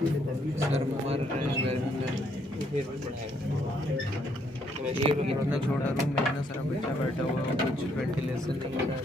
Sir मर रहे हैं गर्मी में। इतना छोटा रूम में इतना सारा बच्चा बैठा हुआ है, कुछ वेंटिलेशन नहीं हो रहा है।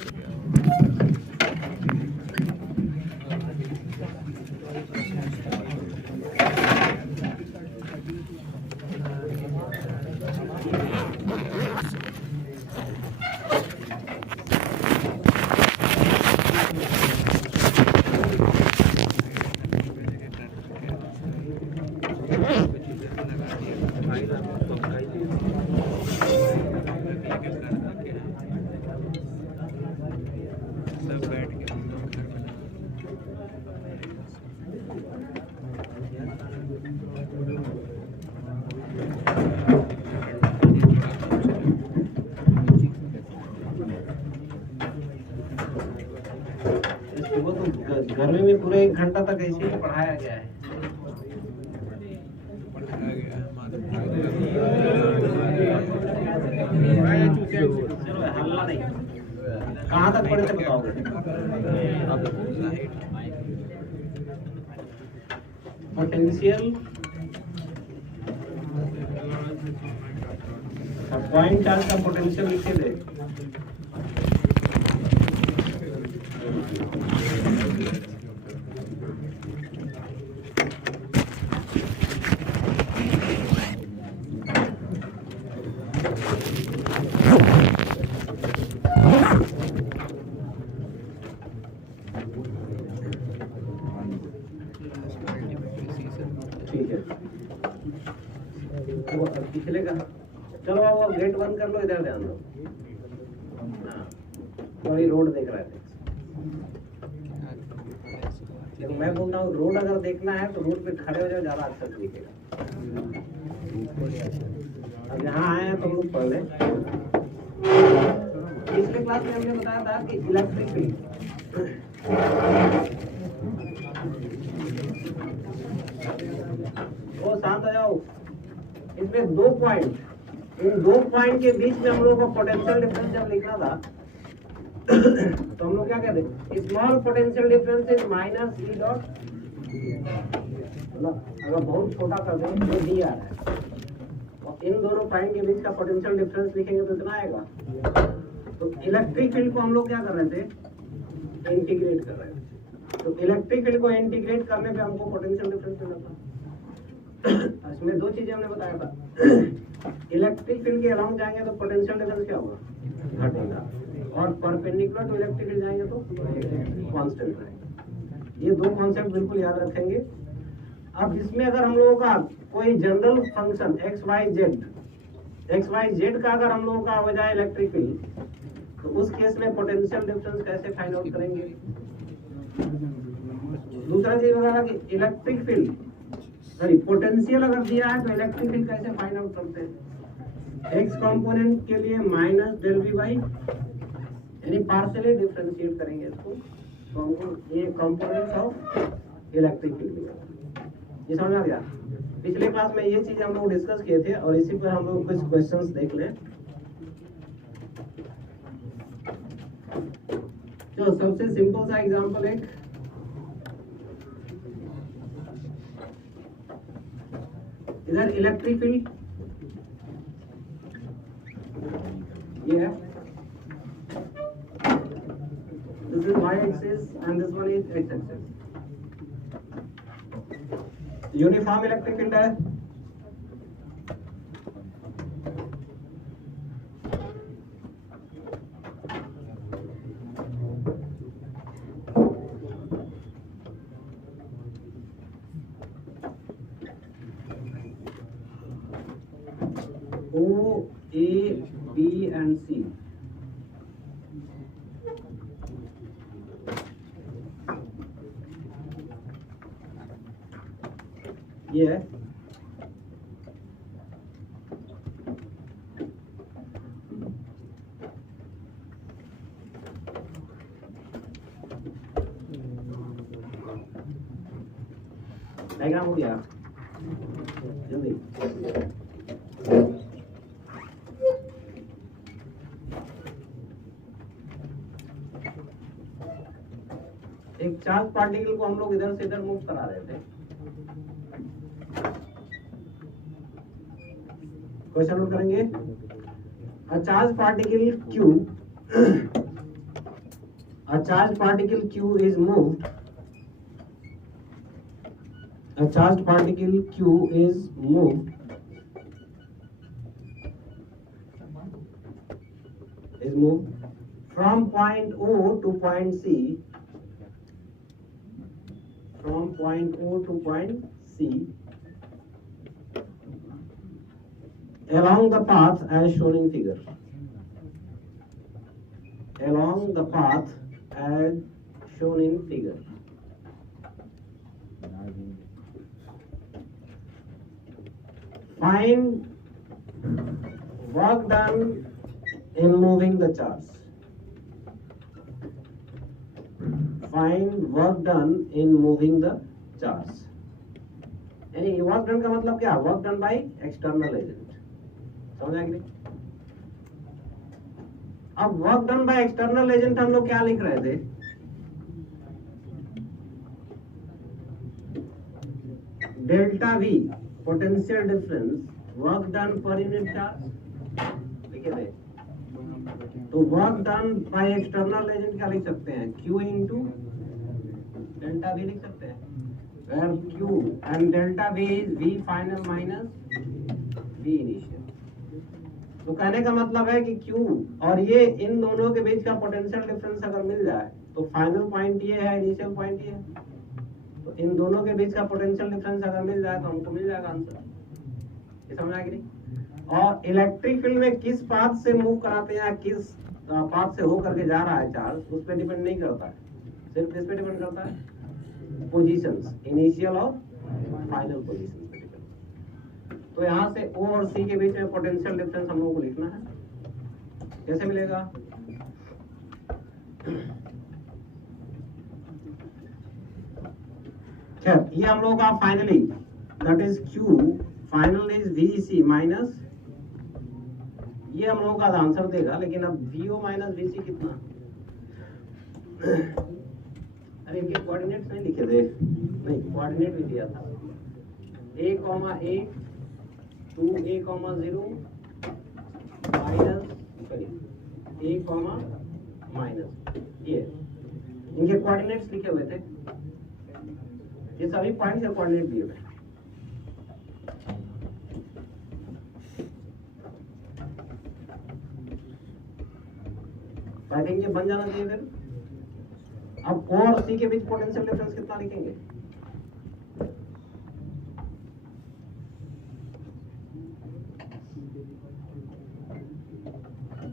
सब बैठ के हम लोग घर बना। वो तो गर्मी में पूरे 1 घंटा तक ऐसे ही पढ़ाया गया है। पढ़ाया गया है हल्ला नहीं। कहाँ तक पढ़े थे बताओगे? पोटेंशियल पॉइंट चार्ज का पोटेंशियल लिखे थे। ठीक है, वो पिछले का चलो आप गेट बंद कर लो, इधर ध्यान दो। वही रोड देख रहे थे। देखो मैं बोल रहा हूँ रोड अगर देखना है तो रोड पे खड़े हो जाओ, ज्यादा अच्छा दिखेगा। अब यहाँ आए हैं तो हम लोग पढ़ लें। पिछले क्लास में हमने बताया था कि इलेक्ट्रिक फील्ड शांत हो जाओ। इसमें 2 पॉइंट, इन 2 पॉइंट के बीच में हम लोग को पोटेंशियल डिफरेंस जब लिखना था तो हम लोग क्या कहते हैं, small potential difference is minus E dot. मतलब अगर बहुत छोटा कर दें तो डी आ रहा है, और इन दोनों पॉइंट के बीच का पोटेंशियल डिफरेंस लिखेंगे तो इतना आएगा। तो इलेक्ट्रिक फील्ड को हम लोग क्या कर रहे थे, इंटीग्रेट कर रहे थे। तो इलेक्ट्रिक फील्ड को इंटीग्रेट करने पे हमको पोटेंशियल डिफरेंस मिला था। इसमें 2 चीजें हमने बताया था। इलेक्ट्रिक फील्ड के अराउंड जाएंगे तो पोटेंशियल डिफरेंस क्या होगा, घटेगा, और परपेंडिकुलर टू इलेक्ट्रिक फील्ड जाएंगे तो कांस्टेंट रहेगा। ये 2 कॉन्सेप्ट बिल्कुल याद रखेंगे। अब इसमें अगर हम लोगों का कोई general function x y z का अगर हम लोगों का हो जाए इलेक्ट्रिक फील्ड, तो उस केस में पोटेंशियल डिफरेंस कैसे फाइंड आउट करेंगे। दूसरा चीज बताना कि इलेक्ट्रिक फील्ड सॉरी पोटेंशियल अगर दिया है तो इलेक्ट्रिक फील्ड कैसे फाइंड आउट करते हैं। एक्स कंपोनेंट के लिए माइनस डेल वी बाई, यानी पार्शियली डिफरेंशिएट करेंगे इसको, तो हमको ये कंपोनेंट ऑफ इलेक्ट्रिक फील्ड मिलेगा। ये समझ आ गया। पिछले क्लास में ये चीज हम लोग डिस्कस किए थे, और इसी पर हम लोग कुछ क्वेश्चंस देख लें। तो सबसे सिंपल सा एग्जांपल एक, इधर इलेक्ट्रिक फील्ड ये है, this is y axis and this one is x axis। Uniform electric field है। O, A, B and C। ये है डायग्राम हो गया जल्दी। एक चार्ज पार्टिकल को हम लोग इधर से इधर मूव करा रहे थे। क्वेश्चन नोट करेंगे। A charge particle Q, a charged particle Q is moved. A charged particle Q is moved from point O to point C, from point O to point C along the path as shown in figure. Along the path as shown in figure. Find work done in moving the charge. Find work done in moving the charge. यानी work done का मतलब क्या? Work done by external agent. समझ आएगी? अब work done by external agent हम लोग क्या लिख रहे थे? Delta we potential difference work done per unit charge लिखे थे। तो work done by external agent क्या लिख सकते हैं? Q इंटू डेल्टा वी लिख सकते हैं। where Q and delta V is V final minus V initial। तो कहने का मतलब है कि Q और ये इन दोनों के बीच का पोटेंशियल डिफरेंस अगर मिल जाए तो फाइनल पॉइंट ये है, इनिशियल पॉइंट ये है। तो इन दोनों के बीच का पोटेंशियल डिफरेंस अगर मिल जाए तो हमको मिल जाएगा आंसर। ये समझ आ गई? और इलेक्ट्रिक फील्ड में किस पाथ से मूव कराते हैं, किस पाथ से हो करके जा रहा है चार्ज, उस पर डिपेंड नहीं करता है। सिर्फ किस पे डिपेंड करता है? पोजीशंस, इनिशियल और फाइनल पोजीशंस पे डिपेंड। तो यहाँ से O और C के बीच में पोटेंशियल डिफरेंस हम लोगों को लिखना है। कैसे मिलेगा? खैर ये हम लोगों का finally that is Q final is VC minus, ये हम लोगों का आंसर देगा। लेकिन अब VO माइनस VC कितना? अरे इनके कोऑर्डिनेट्स नहीं लिखे थे, नहीं कोऑर्डिनेट भी दिया था। A, 1 2 A, 0 minus A, minus, ये इनके कोऑर्डिनेट्स लिखे हुए थे। ये सभी पॉइंट्स के कोऑर्डिनेट दिए हुए। आई थिंक ये बन जाना चाहिए फिर। अब O और C के बीच पोटेंशियल डिफरेंस कितना लिखेंगे?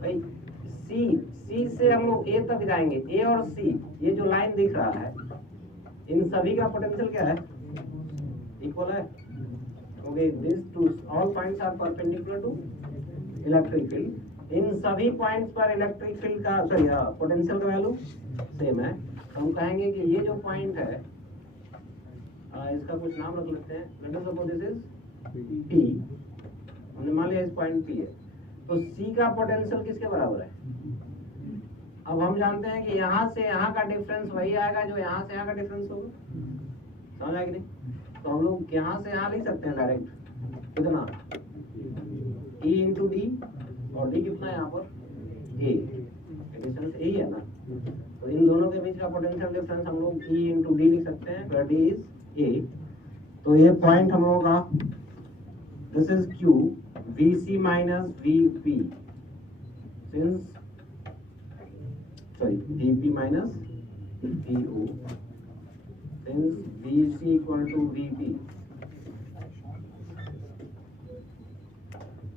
भाई C से हम लोग A तक जाएंगे। A और C ये जो लाइन दिख रहा है, इन सभी का पोटेंशियल क्या है? इक्वल है। Okay, this to all points are perpendicular to electric field. इन सभी पॉइंट्स पर इलेक्ट्रिक फील्ड का पोटेंशियल का वैल्यू सेम है। हम कहेंगे कि ये जो पॉइंट है, इसका कुछ नाम रख लेते हैं। Let us suppose this is P। हमने मान लिया इस पॉइंट P है। तो C का पोटेंशियल किसके बराबर है? अब हम जानते हैं कि यहाँ से यहाँ का डिफरेंस वही आएगा जो यहाँ से यहाँ का डिफरेंस होगा। समझ आएगी नहीं? तो हम लोग यहाँ से यहाँ लिख सकते हैं डायरेक्ट। कितना? E इंटू डी, और डी कितना है यहाँ पर? A। डिफरेंस A है ना, तो इन दोनों के बीच का पोटेंशियल डिफरेंस हम लोग E इंटू डी लिख सकते हैं, where D is A। तो ये पॉइंट हम लोगों का this is Q, VC minus VP, since VP minus VO, since VC equal to VP,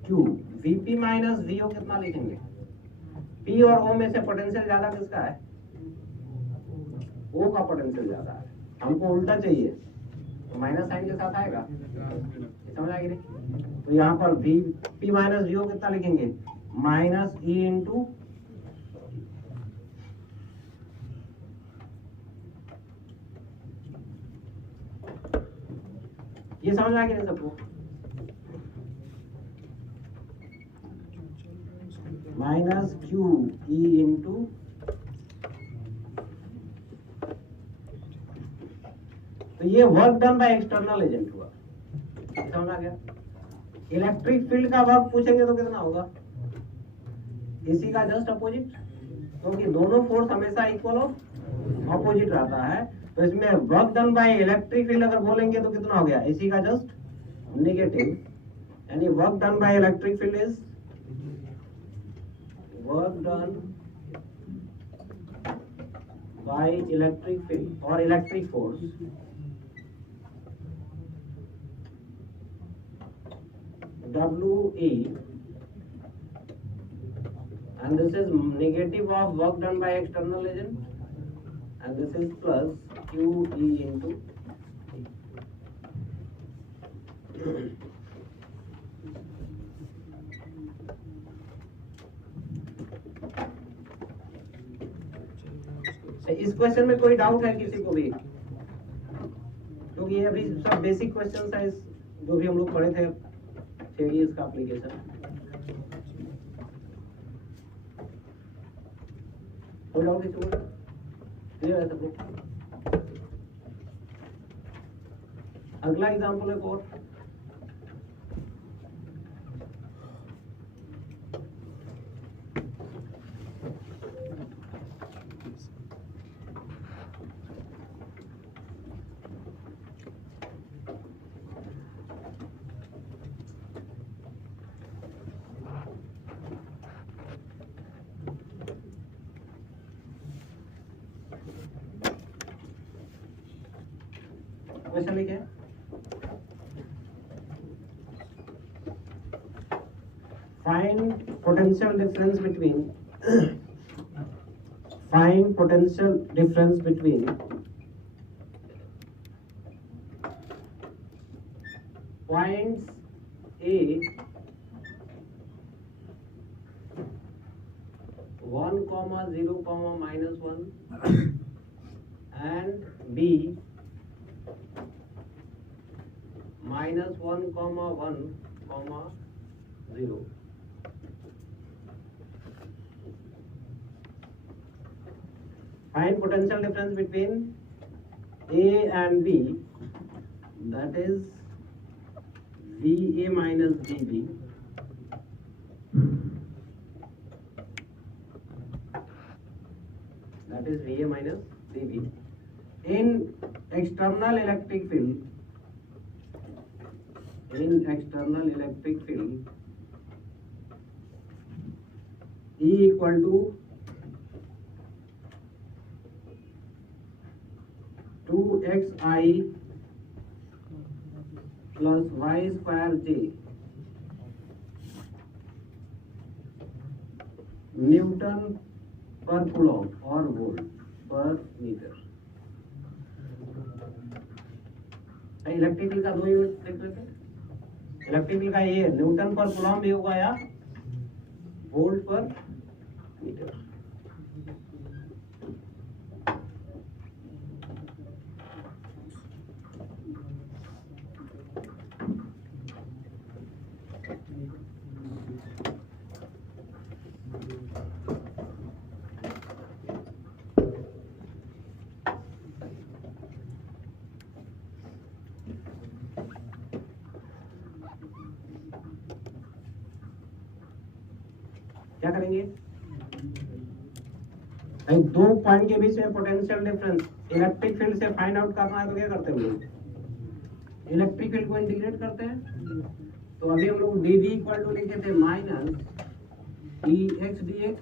Q VP minus VO कितना लिखेंगे? P और O में से पोटेंशियल ज्यादा किसका है? O का पोटेंशियल ज्यादा है। हमको उल्टा चाहिए तो माइनस साइन के साथ आएगा। समझ आएगी नहीं? तो यहाँ पर VP minus VO कितना लिखेंगे? माइनस E इंटू, ये समझ आ गया सबको? माइनस Q E इंटू, तो ये work done by external agent हुआ। समझ आ गया? इलेक्ट्रिक फील्ड का वर्क पूछेंगे तो कितना होगा, इसी का जस्ट अपोजिट, क्योंकि दोनों फोर्स हमेशा इक्वल और अपोजिट रहता है। तो इसमें work done by electric field अगर बोलेंगे तो कितना हो गया, इसी का जस्ट नेगेटिव, यानी work done by electric field is work done by electric field और electric force WE, and this is negative of work done by external agent, and this is plus QE into इस question में कोई doubt है किसी को भी, क्योंकि ये अभी सब बेसिक क्वेश्चंस है जो भी हम लोग पढ़े थे थ्योरी इसका एप्लीकेशन। कोई डाउट किसी को, क्लियर है सब लोग? अगला एग्जांपल है और क्वेश्चन लिखे, find potential difference between points A 1, 0, -1 and B -1, 1, 0. Find potential difference between A and B, that is VA minus VB, that is VA minus VB in external electric field. In external electric field, E equal to 2xi plus y square j Newton पर coulomb और volt पर metre. Electric field का दो unit देख लेते हैं। Electric field का ये न्यूटन पर कूलम भी होगा या वोल्ट पर मीटर। क्या करेंगे, दो पॉइंट के बीच में पोटेंशियल डिफरेंस इलेक्ट्रिक फील्ड से फाइंड आउट करना है तो क्या करते हैं हम लोग, इलेक्ट्रिक फील्ड को इंटीग्रेट करते हैं। तो अभी हम लोग dv इक्वल टू लिखे थे माइनस dx dx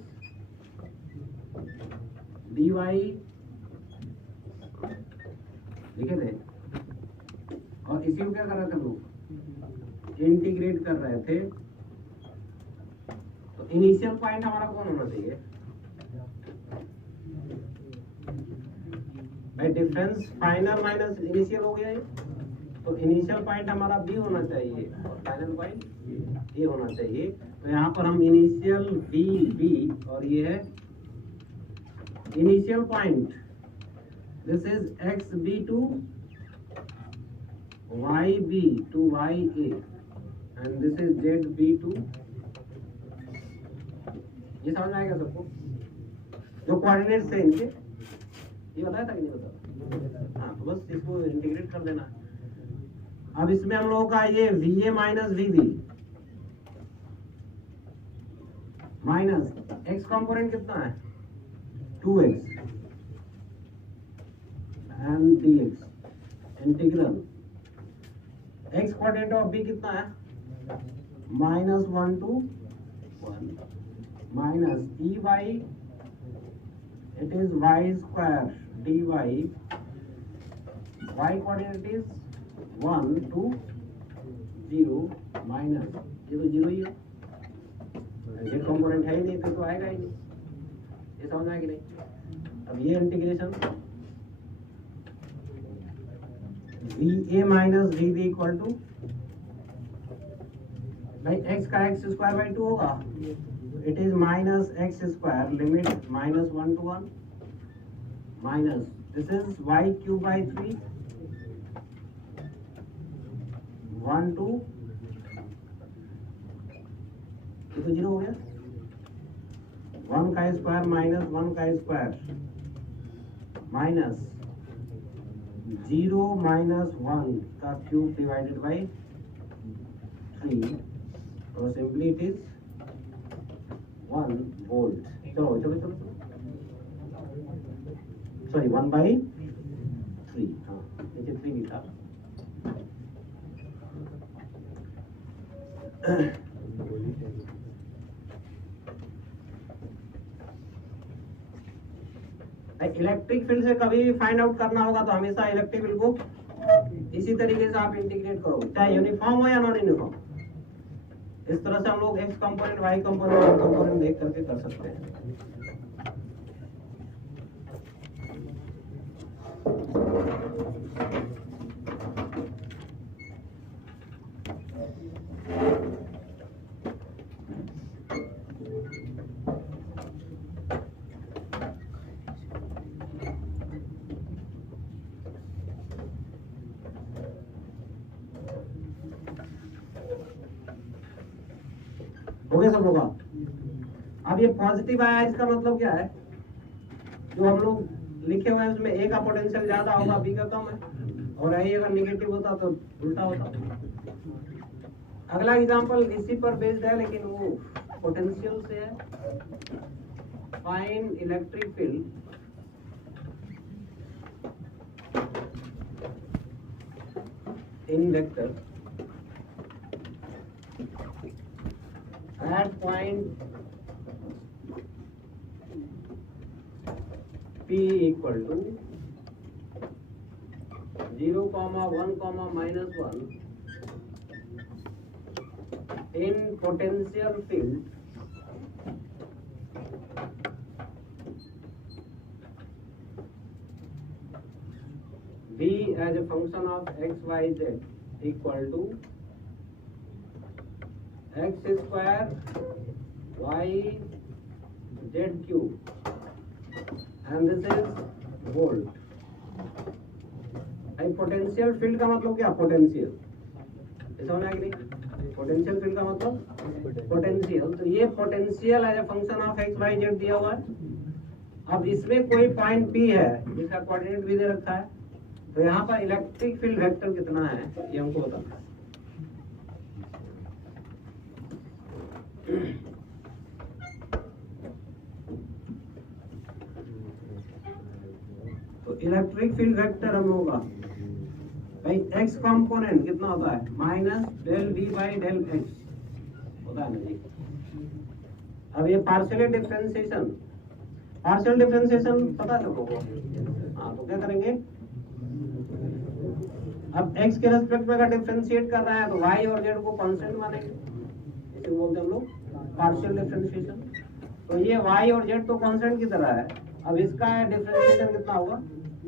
dy लिखे थे, और इसी को क्या कर रहे थे हम लोग, इंटीग्रेट कर रहे थे। तो इनिशियल पॉइंट हमारा कौन होना चाहिए भाई, डिफरेंस फाइनल माइनस इनिशियल हो गया है। तो इनिशियल पॉइंट हमारा बी होना चाहिए और फाइनल पॉइंट ए होना चाहिए। तो यहाँ पर हम इनिशियल बी बी और ये है initial point, this is x B two y B two y A and this is z B two. ये समझ में आएगा सबको, जो कोऑर्डिनेट्स है इनके, ये बताया था कि नहीं बताया? हाँ, तो बस इसको इंटीग्रेट कर देना। अब इसमें हम लोगों का ये VA minus VB minus x component कितना है 2x and dx integral x coordinate of b कितना है -1 to 1 minus e by it is y square dy y coordinate is 1 to 0 minus ये तो 0 ही है z कंपोनेंट है ही नहीं तो आएगा ही नहीं ये समझ आया कि नहीं अब ये integration va minus vb equal to भाई x का x स्क्वायर बाई 2 होगा it is minus x square limit -1 to 1 minus this is y cube by 3 1 to ये तो 0 हो गया 1 का स्क्वायर माइनस 1 का स्क्वायर माइनस 0 माइनस 1 का क्यूब डिवाइडेड बाई 3 और सिंपली इट इज 1 वोल्ट चलो चलो चलो सॉरी 1 बाई 3 हाँ नीचे 3 लिखा इलेक्ट्रिक फील्ड से कभी भी फाइंड आउट करना होगा तो हमेशा इलेक्ट्रिक फील्ड को इसी तरीके से आप इंटीग्रेट करोगे चाहे यूनिफॉर्म हो या नॉन यूनिफॉर्म इस तरह से हम लोग x कंपोनेंट y कंपोनेंट और कंपोनेंट देख करके कर सकते हैं हो गया सब होगा अब ये पॉजिटिव आया इसका मतलब क्या है जो हम लोग लिखे हुए हैं उसमें a का पोटेंशियल ज्यादा होगा b का कम है और यही अगर निगेटिव होता तो उल्टा होता अगला एग्जांपल इसी पर बेस्ड है लेकिन वो पोटेंशियल से है find electric field in vector at point P equal to 0, 1, -1 in potential field V as a function of x, y, z equal to x square y z cube and this is volt भाई potential field का मतलब क्या potential ऐसा होना है कि नहीं potential field का मतलब पोटेंशियल तो ये potential as a function of x y z दिया हुआ है अब इसमें कोई पॉइंट पी है जिसका कोऑर्डिनेट भी दे रखा है तो यहाँ पर इलेक्ट्रिक फील्ड वेक्टर कितना है ये हमको बताना है तो इलेक्ट्रिक फील्ड वेक्टर हम लोग का भाई x कंपोनेंट कितना होता है minus del v by del x होता है ना जी अब ये पार्शियल डिफरेंशिएशन पता है सबको हाँ तो क्या करेंगे अब x के रेस्पेक्ट में अगर डिफरेंशिएट कर रहा है तो y और z को कांस्टेंट मानेंगे इसे बोलते हैं हम लोग पार्शियल डिफरेंशिएशन तो ये y और z तो कांस्टेंट की तरह है अब इसका डिफरेंशिएशन कितना होगा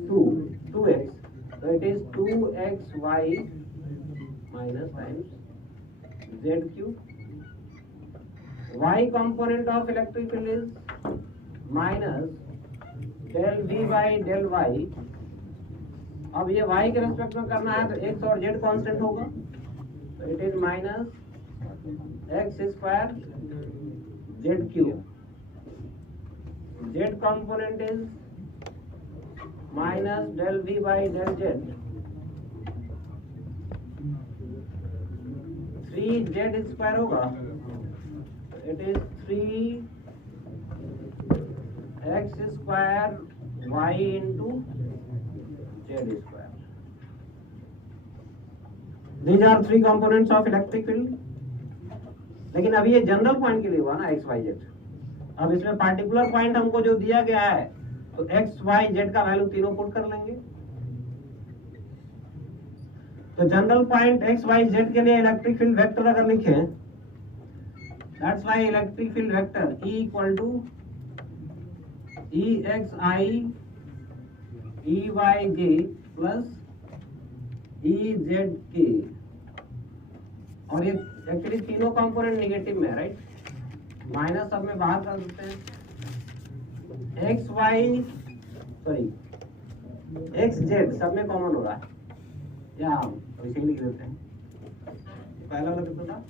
2x तो it is 2xy minus times z cube y component of electric field is minus del v by del y अब ये y के रेस्पेक्ट में करना है तो x और z कांस्टेंट होगा तो it is minus x square z cube z component is minus del v by del z 3z square होगा it is 3x square y into z square. These are three components of electric field. लेकिन अभी ये general point के लिए हुआ ना, x y Z. अब इसमें पार्टिकुलर पॉइंट हमको जो दिया गया है, तो एक्स वाई जेड का वैल्यू तीनों पुट कर लेंगे. तो general point x y z के लिए इलेक्ट्रिक फील्ड वेक्टर अगर लिखें, that's why electric field vector E equal to EXI EYJ plus EZK. और ये एक्चुअली तीनों कंपोनेंट नेगेटिव में है, राइट. माइनस सब में बाहर कर देते हैं. X y sorry x z सब में कॉमन हो रहा है, या वैसे ही लिख देते हैं. पहला वाला कितना था,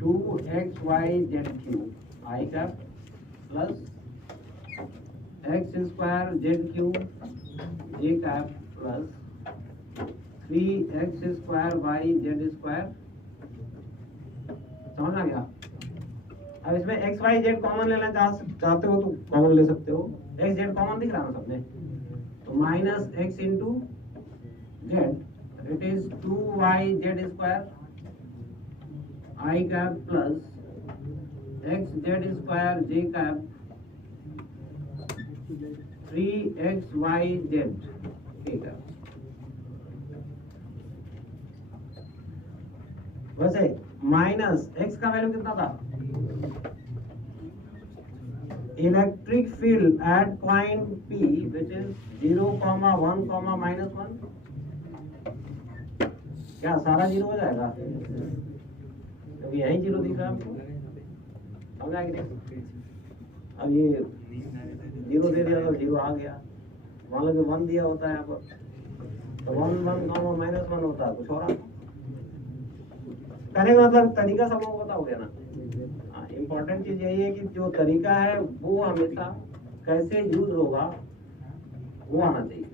2xyz³ I cap plus x² z³ j cap plus 3x² समझ आ गया. अब इसमें एक्स वाई जेड कॉमन लेना चाहते हो तो कॉमन ले सकते हो. एक्स जेड कॉमन दिख रहा है ना सब में, तो minus x into Z, it is 2yz² I cap plus xz² j cap 3xyz ठीक है. वैसे माइनस एक्स का वैल्यू कितना था, electric field at point P which is 0, 1, -1. क्या सारा जीरो हो जाएगा, क्योंकि यही जीरो दिख रहा है हमको. समझ आ गया. अब ये जीरो दे दिया तो जीरो आ गया. मान लो कि 1 दिया होता है यहाँ पर, तो 1, -1 होता है कुछ और. कहने का मतलब तरीका सब लोगों को पता हो गया ना. इम्पोर्टेंट चीज यही है कि जो तरीका है वो हमेशा कैसे यूज होगा वो आना चाहिए.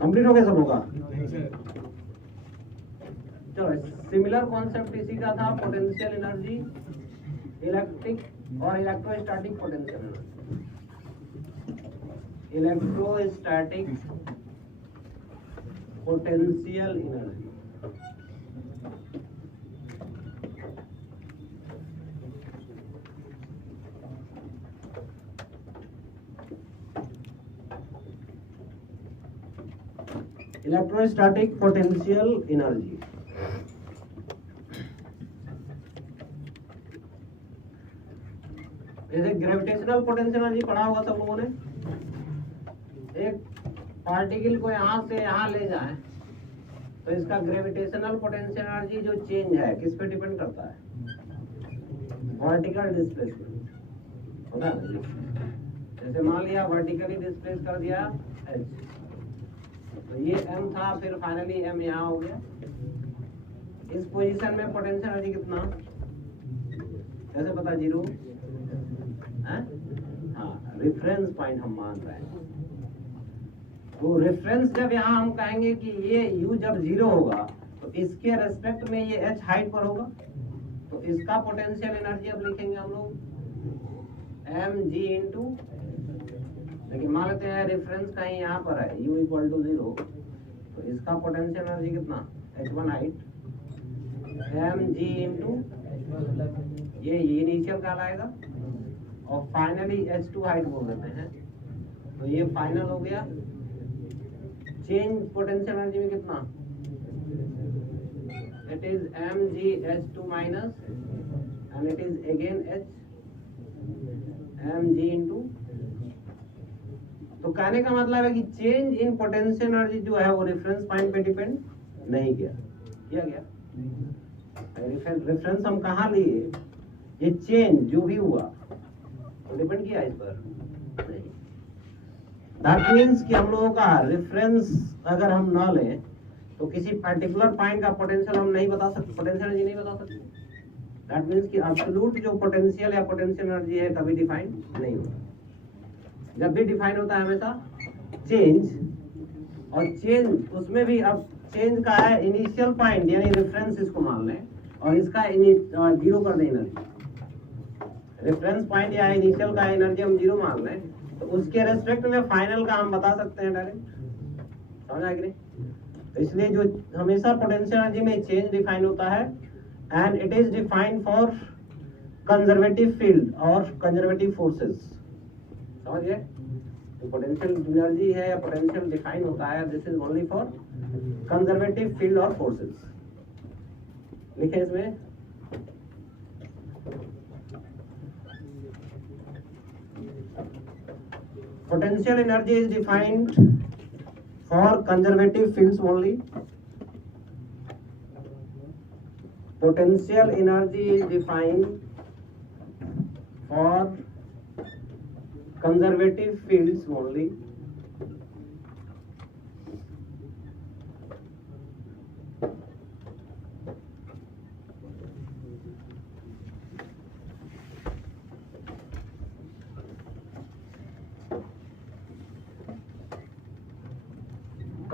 कंप्लीट हो गया सब होगा. चलो सिमिलर कॉन्सेप्ट इसी का था, पोटेंशियल एनर्जी, इलेक्ट्रिक और electrostatic potential energy. Electrostatic potential energy. Electrostatic potential energy. जैसे ग्रेविटेशनल पोटेंशियल एनर्जी पढ़ा होगा सब लोगों ने. एक पार्टिकल को यहाँ से यहाँ ले जाए तो इसका ग्रेविटेशनल पोटेंशियल एनर्जी जो चेंज है किस पे डिपेंड करता है, वर्टिकल डिस्प्लेसमेंट होता है. जैसे मान लिया वर्टिकली डिस्प्लेस कर दिया h, तो ये m था, फिर फाइनली m यहाँ हो गया. इस पोजीशन में पोटेंशियल एनर्जी कितना, कैसे पता, 0. हाँ, रेफरेंस पॉइंट हम मान रहे हैं. तो रेफरेंस जब यहाँ हम कहेंगे कि ये u जब 0 होगा तो इसके रेस्पेक्ट में ये h हाइट पर होगा, तो इसका पोटेंशियल एनर्जी अब लिखेंगे हम लोग mg इंटू, लेकिन मान लेते हैं रेफरेंस कहीं यहाँ पर है, u इक्वल टू 0, तो इसका पोटेंशियल एनर्जी कितना, h1 हाइट mg इंटू ये इनिशियल कहलाएगा, और फाइनली h2 हाइट बोल देते हैं. तो ये फाइनल हो गया. चेंज पोटेंशियल एनर्जी में कितना, it is mg h2 minus and it is again h mg into. तो कहने का मतलब है कि चेंज इन पोटेंशियल एनर्जी जो है वो रेफरेंस पॉइंट पे डिपेंड नहीं किया गया. रेफरेंस हम कहाँ लिए, ये चेंज जो भी हुआ तो डिपेंड किया इस पर नहीं. दैट मीन्स कि हम लोगों का रेफरेंस अगर हम ना लें तो किसी पर्टिकुलर पॉइंट का पोटेंशियल हम नहीं बता सकते, पोटेंशियल एनर्जी नहीं बता सकते। दैट मीन्स कि एब्सोल्यूट जो पोटेंशियल या पोटेंशियल एनर्जी है कभी डिफाइन नहीं होता। जब भी डिफाइन होता है हमेशा चेंज, और चेंज उसमें भी अब चेंज का है इनिशियल पॉइंट यानी रेफरेंस इसको मान लें, और इसका जीरो कर दें एनर्जी। रेफरेंस पॉइंट या इनिशियल का एनर्जी हम जीरो मान लें, तो उसके रेस्पेक्ट में फाइनल का हम बता सकते हैं डायरेक्ट। समझ आए कि नहीं? तो इसलिए जो हमेशा पोटेंशियल एनर्जी में चेंज डिफाइन होता है, and it is defined for conservative field और कंजर्वेटिव फोर्सेस। समझ गए? तो पोटेंशियल एनर्जी है या पोटेंशियल डिफाइन होता है, this is only for conservative field और फोर्सेस। लिखे इसमें potential energy is defined for conservative fields only. Potential energy is defined for conservative fields only.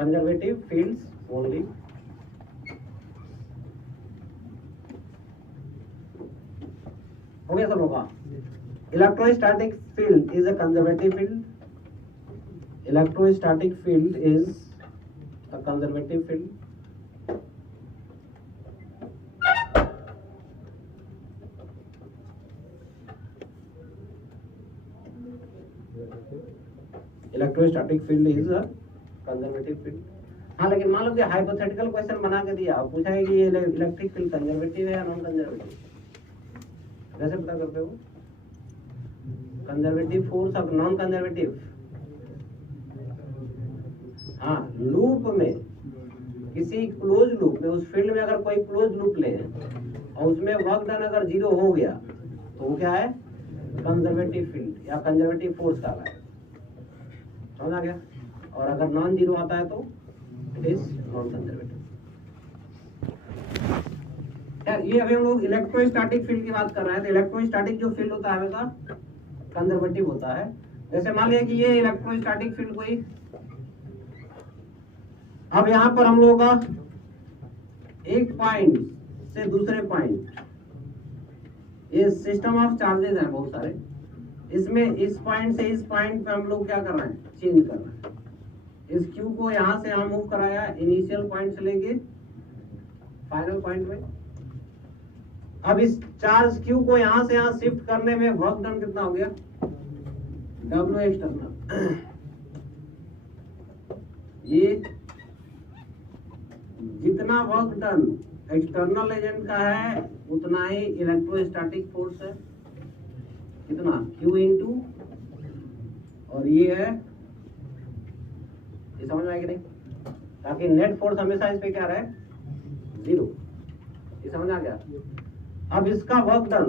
Conservative fields only. हो गया सब लोगों का? Electrostatic field is a conservative field. Electrostatic field is a conservative field. Electrostatic field is a conservative field. हाँ, लेकिन मान लो कि hypothetical question बना के दिया, पूछा है कि ये इलेक्ट्रिक फील्ड कंजर्वेटिव है या नॉन कंजर्वेटिव, कैसे पता करते हो? कंजर्वेटिव फोर्स और नॉन कंजर्वेटिव। हाँ, लूप में, किसी क्लोज लूप में, उस फील्ड में अगर कोई क्लोज लूप ले और उसमें वर्क डन अगर जीरो हो गया तो वो क्या है? कंजर्वेटिव फील्ड या कंजर्वेटिव फोर्स का है। समझ आ गया? और अगर नॉन जीरो आता है तो इट इज नॉन कंजर्वेटिव। ये अभी हम लोग इलेक्ट्रोस्टैटिक फील्ड की बात कर रहे हैं। तो इलेक्ट्रोस्टैटिक जो फील्ड होता है हमेशा कंजर्वेटिव होता है। जैसे मान लिया कि ये इलेक्ट्रोस्टैटिक फील्ड कोई, अब यहाँ पर हम लोगों का एक पॉइंट से दूसरे पॉइंट, ये सिस्टम ऑफ चार्जेस है बहुत सारे, इसमें इस पॉइंट से इस पॉइंट पे हम लोग क्या कर रहे हैं? चेंज कर रहे हैं। इस क्यू को यहां से हम मूव कराया इनिशियल पॉइंट से लेके फाइनल पॉइंट में। अब इस चार्ज क्यू को यहां से यहां शिफ्ट करने में वर्क डन कितना हो गया? W external. ये जितना वर्क डन एक्सटर्नल एजेंट का है उतना ही इलेक्ट्रोस्टैटिक फोर्स है। कितना? Q इंटू, और ये है, ये समझ में आएगी नहीं? ताकि नेट फोर्स हमेशा इस पे क्या रहे? जीरो। ये समझ आ गया? अब इसका work done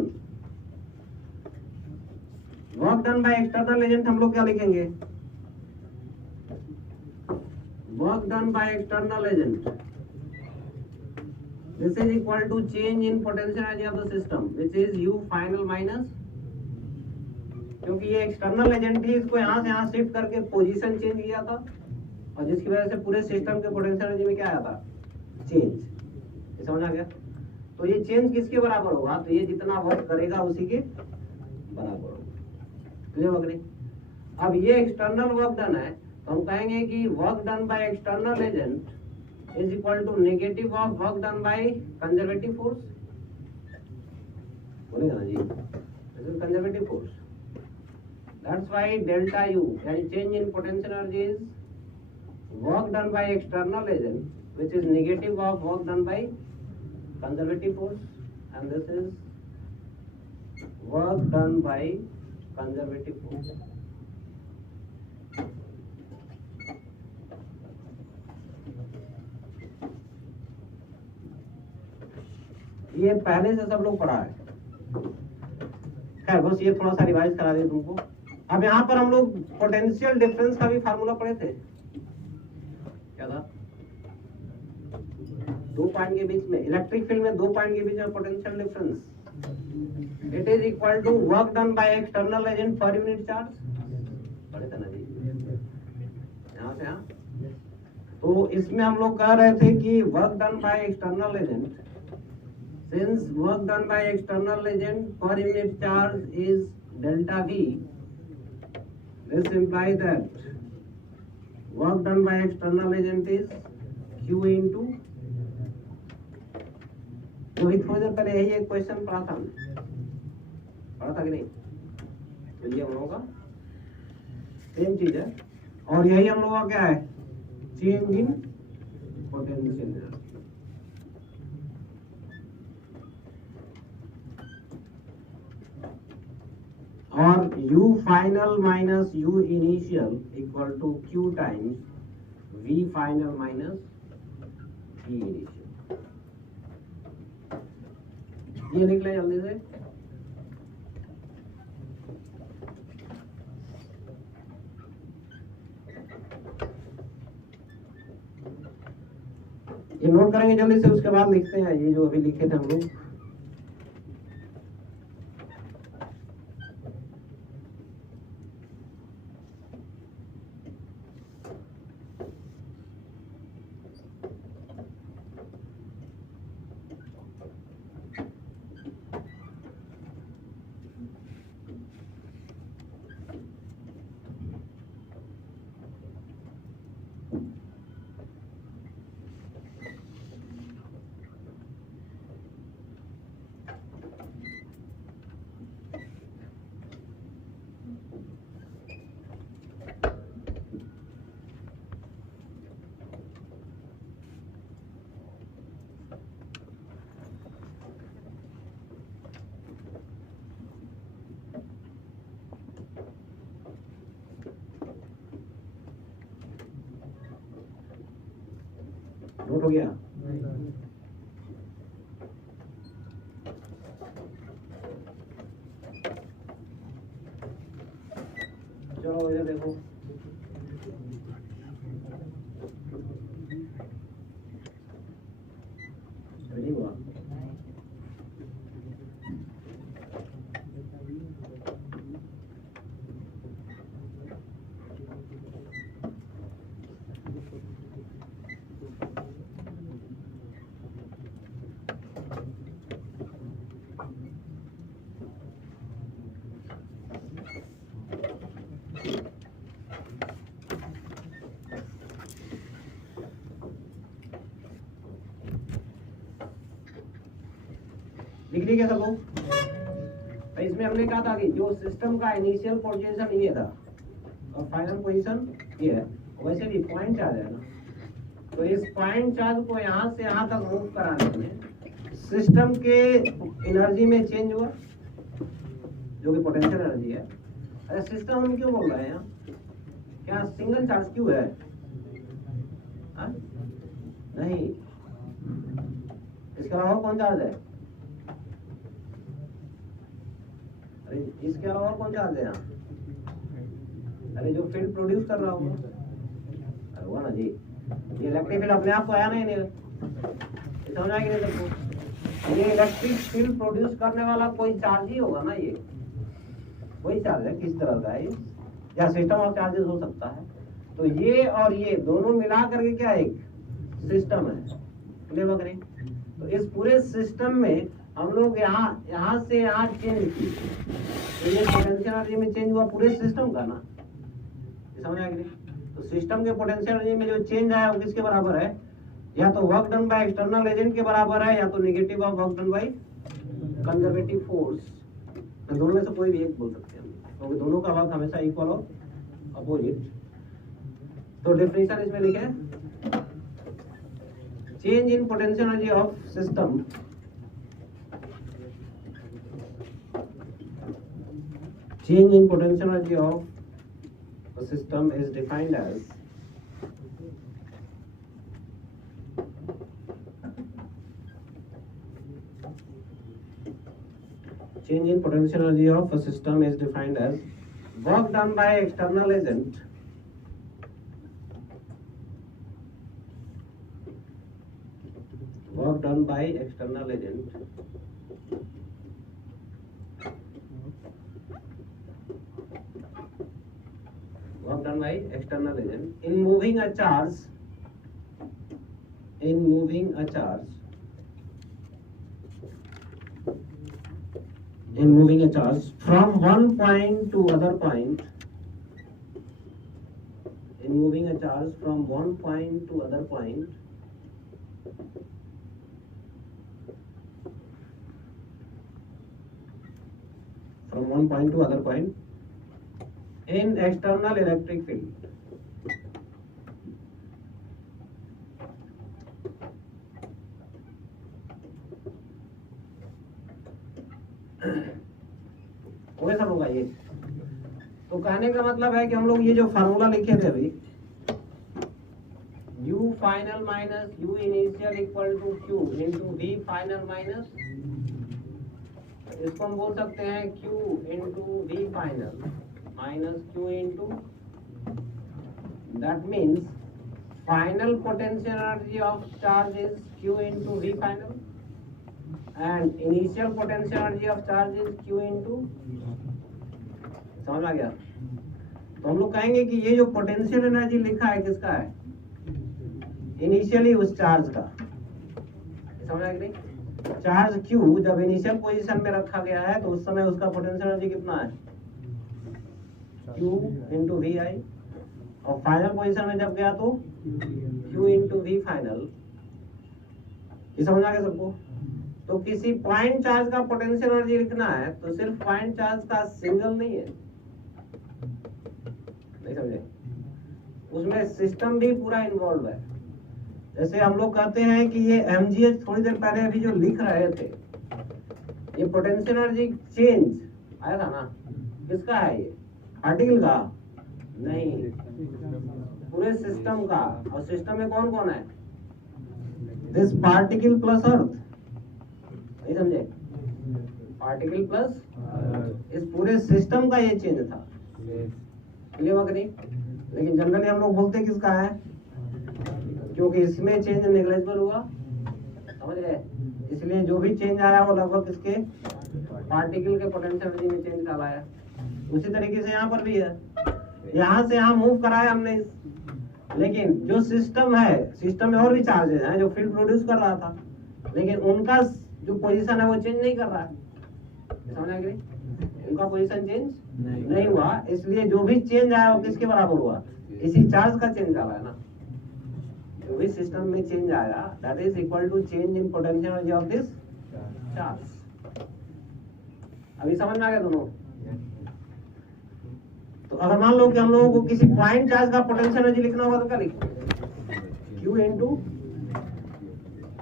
by external agent हम लोग क्या लिखेंगे? Work done by external agent, this is equal to change in potential energy of the system which is U final minus, क्योंकि ये एक्सटर्नल एजेंट ही इसको यहां से यहां शिफ्ट करके पोजीशन चेंज किया था, और जिसकी वजह से पूरे सिस्टम के पोटेंशियल एनर्जी में क्या आया था? चेंज। ये समझ आ गया? तो ये चेंज किसके बराबर होगा? तो ये जितना वर्क करेगा उसी के बराबर होगा। क्लियर हो गई? अब ये एक्सटर्नल वर्क डन है, तो हम कहेंगे कि work done by external agent is equal to negative of work done by conservative force. बोलेगा ना जी? This is conservative force. That's why delta U यानी change in potential energy is work done by external agent, which is negative of work done by conservative force, and this is work done by conservative force. ये पहले से सब लोग पढ़ा है, खैर बस ये थोड़ा सा रिवाइज करा दिया तुमको। अब यहाँ पर हम लोग पोटेंशियल डिफरेंस का भी फार्मूला पढ़े थे, क्या था? दो पॉइंट के बीच में, इलेक्ट्रिक फील्ड में दो पॉइंट के बीच में potential difference, it is equal to work done by external agent per unit charge. पढ़े थे ना जी यहाँ से। हाँ, तो इसमें हम लोग कह रहे थे कि work done by external agent, since work done by external agent per unit charge is delta V, this implies that work done by external agent is Q into, तो थोड़ी देर पहले यही एक क्वेश्चन पढ़ा था कि नहीं? तो ये हम लोगों का सेम चीज है, और यही हम लोगों का क्या है, चेंज इन पोटेंशियल। और U final minus U initial equal to Q times V final minus V initial। ये लिख लें जल्दी से। ये नोट करेंगे जल्दी से, उसके बाद लिखते हैं ये जो अभी लिखे थे हम लोग। नोट हो गया? चलो इधर देखो, नहीं हुआ। लिख ली क्या सब लोग? तो इसमें हमने कहा था कि जो सिस्टम का इनिशियल पोजीशन ये था और फाइनल पोजीशन ये है, वैसे भी पॉइंट चार्ज है ना, तो इस पॉइंट चार्ज को यहाँ से यहाँ तक मूव कराने में सिस्टम के एनर्जी में चेंज हुआ, जो कि पोटेंशियल एनर्जी है। अरे सिस्टम हम क्यों बोल रहे हैं यहाँ? क्या सिंगल चार्ज क्यों है? नहीं, इसके अलावा कौन चार्ज है? अरे इसके अलावा और कौन चार्ज है यहाँ? अरे जो फील्ड प्रोड्यूस कर रहा होगा, अरे हुआ ना जी, ये इलेक्ट्रिक फील्ड अपने आप को आया नहीं, समझ आएगी नहीं सबको? ये इलेक्ट्रिक फील्ड प्रोड्यूस करने वाला कोई चार्ज ही होगा ना, ये वही चार्ज है। किस तरह का है ये? या सिस्टम ऑफ चार्जेस हो सकता है। तो ये और ये दोनों मिला करके क्या एक सिस्टम है, क्लियर करें? तो इस पूरे सिस्टम में हम लोग यहाँ से यहाँ चेंज की, तो ये पोटेंशियल एनर्जी में चेंज हुआ पूरे सिस्टम का ना, समझ आया कि नहीं? तो सिस्टम के पोटेंशियल एनर्जी में जो चेंज आया वो किसके बराबर है? या तो work done by external agent के बराबर है, या तो negative of work done by conservative force. दोनों में से कोई भी एक बोल सकते हैं, क्योंकि दोनों का वर्क हमेशा इक्वल और अपोजिट। तो डेफिनेशन इसमें लिखे, change in potential energy of system change in potential energy of a system is defined as work done by external agent work done by external agent in moving a charge from one point to other point, in external electric field. कोई सब होगा ये। तो कहने का मतलब है कि हम लोग ये जो फार्मूला लिखे थे अभी, U final minus U initial equal to Q into V final minus, इसको हम बोल सकते हैं Q into V final minus Q into, that means final potential energy of charge is Q into V final and initial potential energy of charge is Q into, समझ आ गया? तो हम लोग कहेंगे कि ये जो पोटेंशियल एनर्जी लिखा है किसका है? इनिशियली उस चार्ज का, समझ आ गया? चार्ज Q जब इनिशियल पोजीशन में रखा गया है तो उस समय उसका पोटेंशियल एनर्जी कितना है? Q into Vi, और फाइनल पोजीशन में जब गया तो Q into V फाइनल। ये समझ आ गया सबको? तो किसी पॉइंट चार्ज का पोटेंशियल एनर्जी लिखना है तो सिर्फ पॉइंट चार्ज का सिंगल नहीं है, नहीं समझे? उसमें सिस्टम भी पूरा इन्वॉल्व है। जैसे हम लोग कहते हैं कि ये mgh थोड़ी देर पहले अभी जो लिख रहे थे, ये पोटेंशियल एनर्जी चेंज आया था ना, किसका है ये? पार्टिकल का नहीं, पूरे सिस्टम का। और सिस्टम में कौन कौन है? दिस पार्टिकल प्लस अर्थ, नहीं समझे? पार्टिकल प्लस इस पूरे सिस्टम का ये चेंज था, क्लियर हुआ कि नहीं? लेकिन जनरली हम लोग बोलते किसका है, क्योंकि इसमें चेंज नेग्लिजिबल हुआ, समझ गए? इसलिए जो भी चेंज आया वो लगभग इसके पार्टिकल के पोटेंशियल एनर्जी में चेंज का आया। उसी तरीके से यहाँ पर भी है, यहाँ से यहाँ मूव कराया हमने, लेकिन जो सिस्टम है, सिस्टम में और भी चार्जेस हैं जो फील्ड प्रोड्यूस कर रहा था, लेकिन उनका जो पोजीशन है वो चेंज नहीं कर रहा है, समझ आ गई? उनका पोजीशन चेंज नहीं हुआ, इसलिए जो भी चेंज आया वो किसके बराबर हुआ? इसी चार्ज का चेंज आ रहा है ना। जो भी सिस्टम में चेंज आया that is equal to change in potential energy of this charge. अभी समझ में आ गया दोनों? तो अगर मान लो कि हम लोगों को किसी पॉइंट चार्ज का पोटेंशियल एनर्जी लिखना होगा तो क्या लिखेंगे? Q इनटू,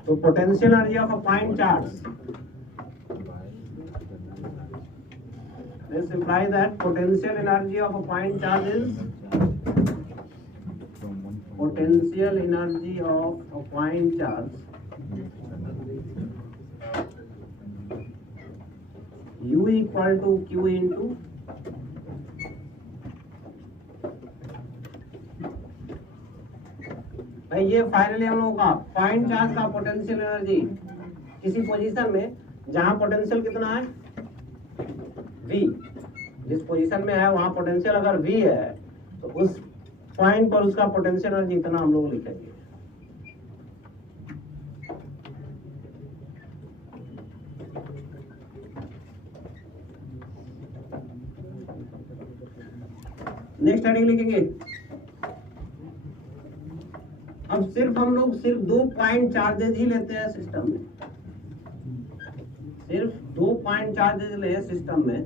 तो potential energy of a point charge, this implies that potential energy of a point charge is potential energy of a point charge U equal to Q into भाई ये finally हम लोगों का पॉइंट चार्ज का potential energy किसी position में जहां potential कितना है V, जिस पोजीशन में है वहां पोटेंशियल अगर V है तो उस पॉइंट पर उसका पोटेंशियल एनर्जी इतना हम लोग लिखेंगे। नेक्स्ट हेडिंग लिखेंगे। अब सिर्फ हम लोग सिर्फ 2 पॉइंट चार्जेज ही लेते हैं सिस्टम में, सिर्फ 2 पॉइंट चार्जेज ले सिस्टम में।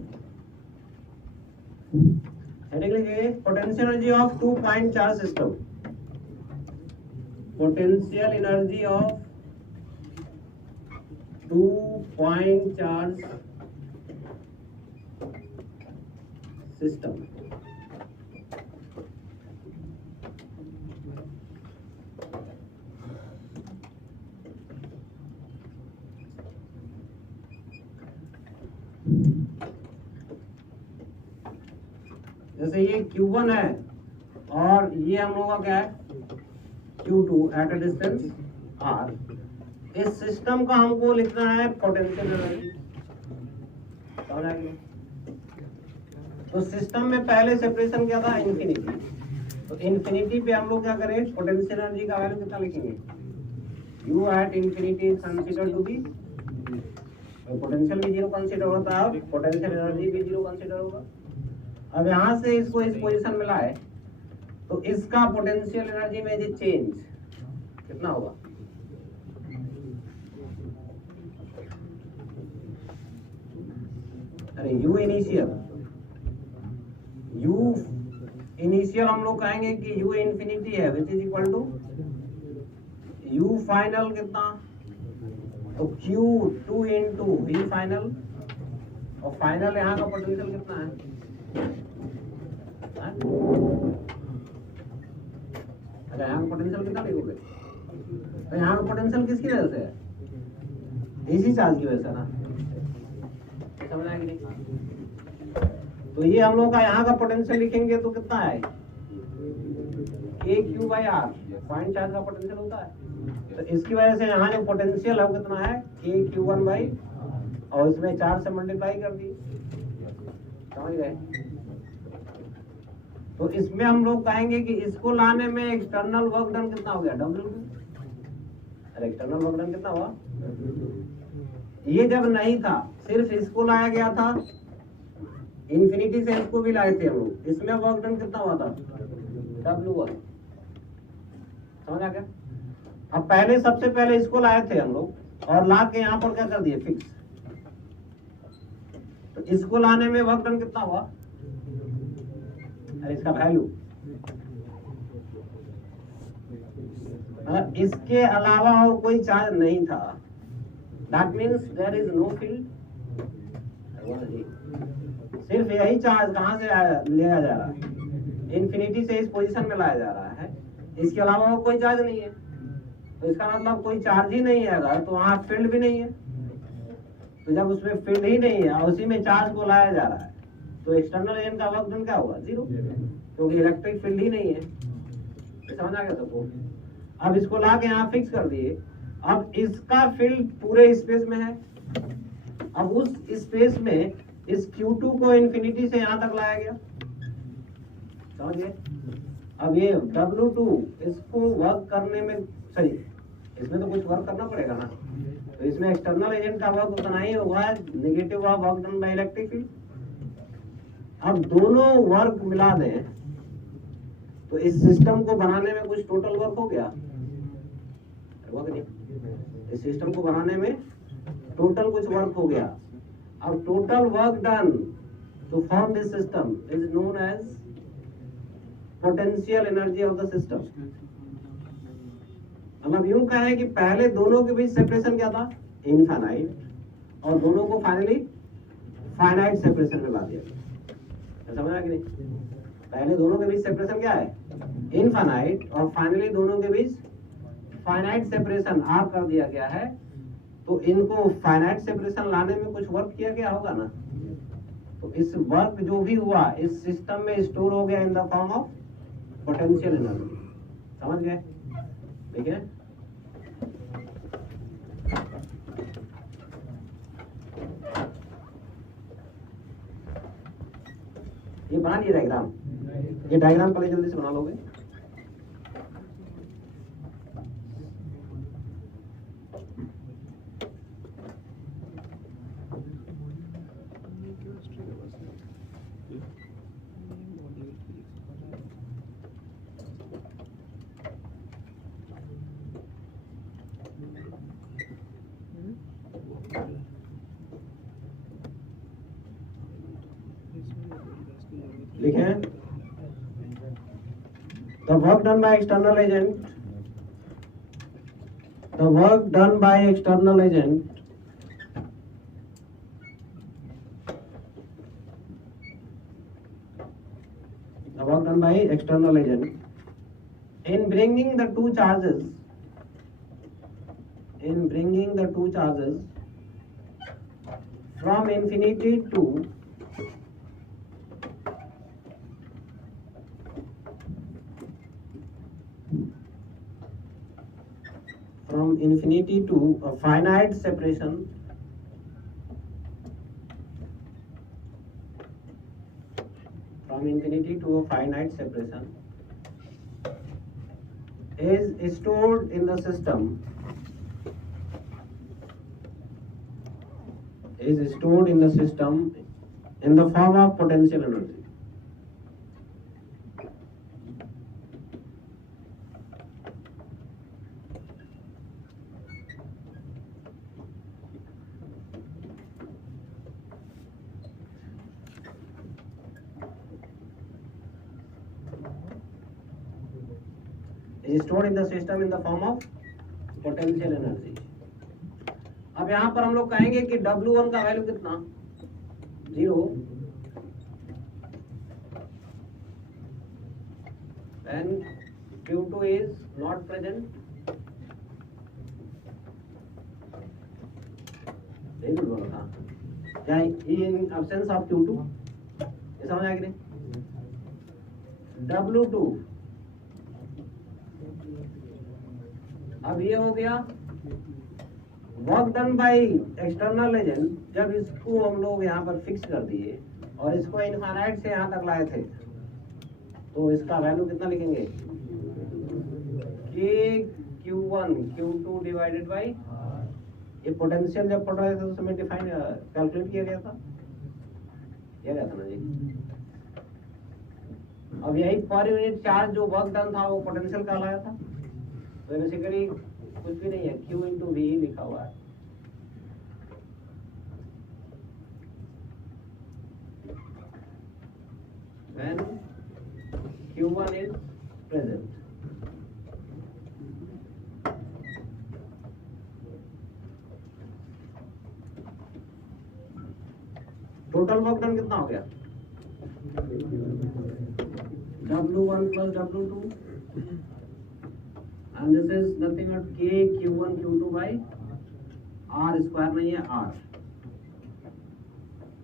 हेडिंग लिखिए potential energy of 2 point charge system, potential energy of 2 point charge system. जैसे ये Q1 है और ये हम लोगों का क्या है Q2 at a distance R, इस सिस्टम का हमको लिखना है पोटेंशियल एनर्जी। समझ आ गया? तो सिस्टम में पहले सेपरेशन क्या था? इन्फिनिटी। तो इन्फिनिटी पे हम लोग क्या करें? पोटेंशियल एनर्जी का वैल्यू कितना लिखेंगे? U at infinity is considered to be, potential भी जीरो कंसीडर होता है और पोटेंशियल एनर्जी भी जीरो कंसीडर होगा। अब यहाँ से इसको इस पोजीशन में लाए तो इसका पोटेंशियल एनर्जी में ये चेंज कितना होगा? अरे U इनिशियल हम लोग कहेंगे कि U इंफिनिटी है which is equal to U final कितना? तो Q2 इंटू V फाइनल, और फाइनल यहाँ का पोटेंशियल कितना है? अच्छा यहाँ का पोटेंशियल कितना लिखोगे? तो यहाँ का पोटेंशियल किसकी वजह से है? इसी चार्ज की वजह से ना। समझ आएगी नहीं? तो ये हम लोग का यहाँ का पोटेंशियल लिखेंगे तो कितना है? KQ/R, पॉइंट चार्ज का पोटेंशियल होता है। तो इसकी वजह से यहाँ जो पोटेंशियल है वो कितना है? KQ1 और इसमें 4 से मल्टीप्लाई कर दिए। समझ गए? तो इसमें हम लोग कहेंगे कि इसको लाने में एक्सटर्नल वर्क डन कितना हो गया? W। अरे एक्सटर्नल वर्क डन कितना हुआ? ये जब नहीं था, सिर्फ इसको लाया गया था, इन्फिनिटी से इसको भी लाए थे हम लोग, इसमें वर्क डन कितना हुआ था? W1। समझ आ गया? अब पहले सबसे पहले इसको लाए थे हम लोग और ला के यहाँ पर क्या कर दिए? फिक्स। तो इसको लाने में वर्क डन कितना हुआ? अरे इसका वैल्यू, अगर इसके अलावा और कोई चार्ज नहीं था, that means there is no field. सिर्फ यही चार्ज कहाँ से लिया जा रहा है? इन्फिनिटी से इस पोजीशन में लाया जा रहा है, इसके अलावा और कोई चार्ज नहीं है। तो इसका मतलब कोई चार्ज ही नहीं है अगर, तो वहाँ फील्ड भी नहीं है। तो जब उसमें फील्ड ही नहीं है और उसी में चार्ज को लाया जा रहा है, तो एक्सटर्नल एजेंट का वर्क डन क्या होगा? जीरो, क्योंकि इलेक्ट्रिक फील्ड ही नहीं है। समझ आ गया सबको? अब इसको ला के यहाँ फिक्स कर दिए। अब इसका फील्ड पूरे स्पेस में है। अब उस स्पेस में इस Q2 को इन्फिनिटी से यहाँ तक लाया गया। समझ गए? अब ये W2 इसको वर्क करने में, सही इसमें तो कुछ वर्क करना पड़ेगा ना, तो इसमें एक्सटर्नल एजेंट का वर्क उतना ही होगा, negative work done by electric field. अब दोनों वर्क मिला दें तो इस सिस्टम को बनाने में कुछ टोटल वर्क हो गया? इस सिस्टम को बनाने में टोटल कुछ वर्क हो गया। अब total work done to form this system is known as potential energy of the system. मतलब यूं कहें कि पहले दोनों के बीच सेपरेशन क्या था? इनफाइनाइट, और दोनों को फाइनली फाइनाइट सेपरेशन में ला दिया। समझ आया कि नहीं? पहले दोनों के बीच सेपरेशन क्या है? इनफाइनाइट, और फाइनली दोनों के बीच फाइनाइट सेपरेशन आर कर दिया गया है। तो इनको फाइनाइट सेपरेशन लाने में कुछ वर्क किया गया होगा ना। तो इस वर्क जो भी हुआ इस सिस्टम में स्टोर हो गया in the form of potential energy. समझ गए? ठीक है? ये बना लिया डायग्राम? ये डायग्राम पहले जल्दी से बना लोगे? लिखें the work done by external agent, the work done by external agent the work done by external agent in bringing the two charges from infinity to from from infinity to a finite separation is stored in the system in the form of potential energy. Is stored in the system in the form of potential energy. अब यहाँ पर हम लोग कहेंगे कि W1 का value कितना 0 when Q2 is not present. नहीं बोला था क्या in absence of Q2 ये समझ आया कि नहीं? W2 अब ये हो गया work done by external agent. जब इसको हम लोग यहाँ पर फिक्स कर दिए और इसको इनफाइनाइट से यहाँ तक लाए थे तो इसका वैल्यू कितना लिखेंगे k q1 q2 divided by ये पोटेंशियल जब पढ़ रहे थे उस समय डिफाइन कैलकुलेट किया गया था ना जी। अब यही पर यूनिट चार्ज जो वर्क डन था वो पोटेंशियल कहलाया था। तो बेसिकली कुछ भी नहीं है Q इंटू वी ही लिखा हुआ है। When Q1 is present. Total work done कितना हो गया W1 plus W2 and this is nothing but k q1 q2 by r square नहीं है r.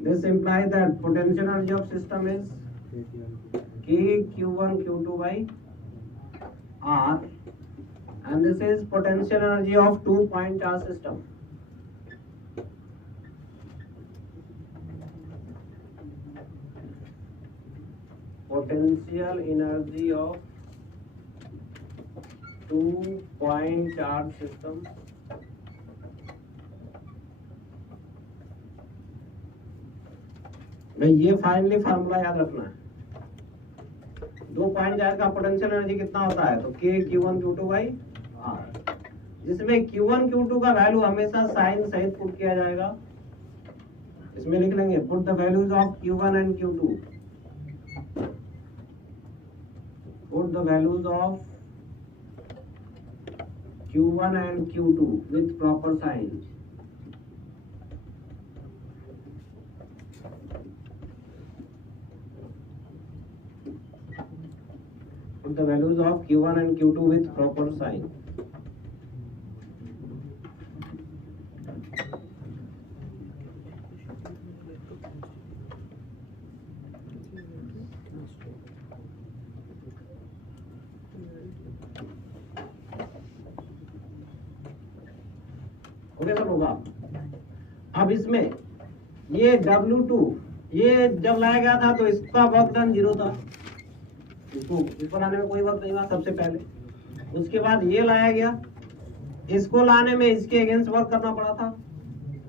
This implies that potential energy of system is k q1 q2 by r and this is potential energy of 2-point charge system. Potential energy of 2-point charge system में ये finally formula याद रखना है। 2 point charge का potential energy कितना होता है तो k q1 q2 by r जिसमें q1 q2 का वैल्यू हमेशा साइन सहित पुट किया जाएगा। इसमें लिख लेंगे put the values of q1 and q2 put the values of Q1 and Q2 with proper signs. Put the values of Q1 and Q2 with proper sign. सब होगा। अब इसमें ये W2 ये जब लाया गया था तो इसका वर्क डन 0 था, इसको ऊपर आने में कोई वर्क नहीं हुआ सबसे पहले। उसके बाद ये लाया गया, इसको लाने में इसके अगेंस्ट वर्क करना पड़ा था।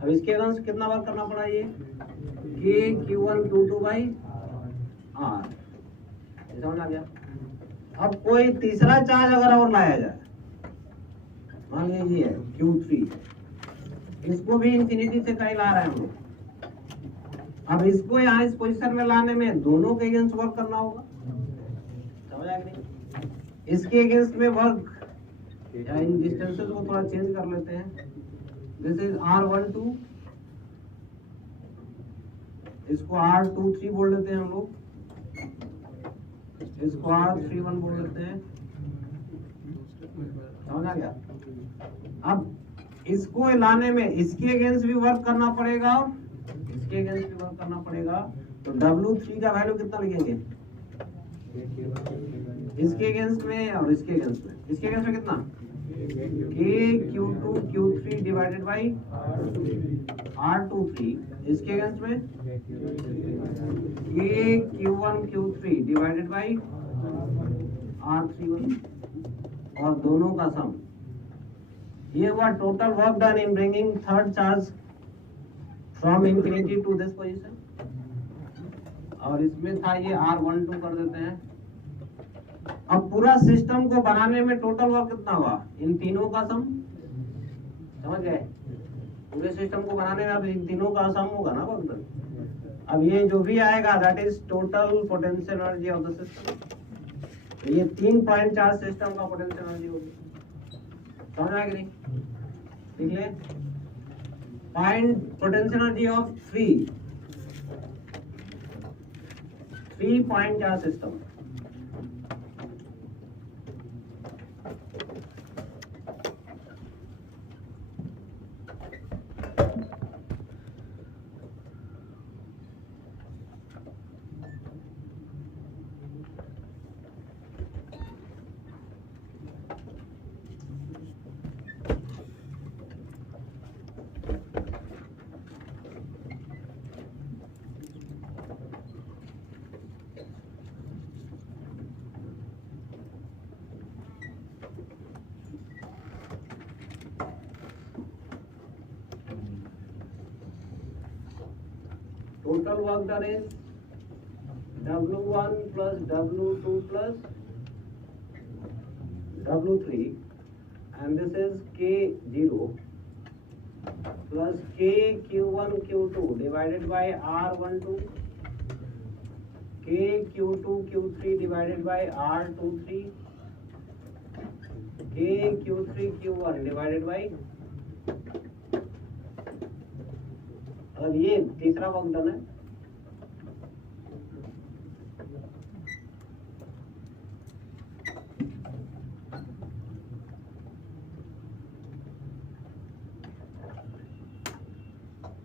अब इसके अगेंस्ट कितना वर्क करना पड़ा ये k q1 q2 by r समझ आ गया। अब कोई तीसरा चार्ज अगर और लाया जाए, मान लीजिए ये Q3, इसको भी इंफिनिटी से कहीं ला रहे हैं हम लोग। अब इसको यहाँ इस पोजीशन में लाने में दोनों के अगेंस्ट वर्क करना होगा, समझ आया कि नहीं? इसके अगेंस्ट में वर्क या इन डिस्टेंसेस को थोड़ा चेंज कर लेते हैं। दिस इज R12, इसको R23 बोल लेते हैं हम लोग, इसको R31 बोल लेते हैं, समझ आ गया। अब इसको लाने में इसके अगेंस्ट भी वर्क करना पड़ेगा और इसके अगेंस्ट भी वर्क करना पड़ेगा। तो W3 का वैल्यू कितना लिखेंगे इसके अगेंस्ट में और इसके अगेंस्ट में। इसके अगेंस्ट में कितना Q2Q3 डिवाइडेड बाई R23, इसके अगेंस्ट में Q1Q3 डिवाइडेड बाई R31 और दोनों का सम। ये हुआ total work done in bringing third charge from infinity to this position. और इसमें था ये R12 कर देते हैं। अब पूरा सिस्टम को बनाने में टोटल वर्क कितना हुआ, इन तीनों का सम। समझ गए? पूरे सिस्टम को बनाने में अब इन तीनों का सम होगा ना वर्क डन। अब ये जो भी आएगा that is total potential energy of the system. ये 3.4 सिस्टम का पोटेंशियल एनर्जी होगी। समझ आया कि नहीं? ठीक है। Find potential energy of 3.4 system. Total work done is W1 plus W2 plus W3 and this is K0 plus KQ1 Q2 divided by R12, KQ2 Q3 divided by R23, KQ3 Q1 divided by। अब ये तीसरा work done है।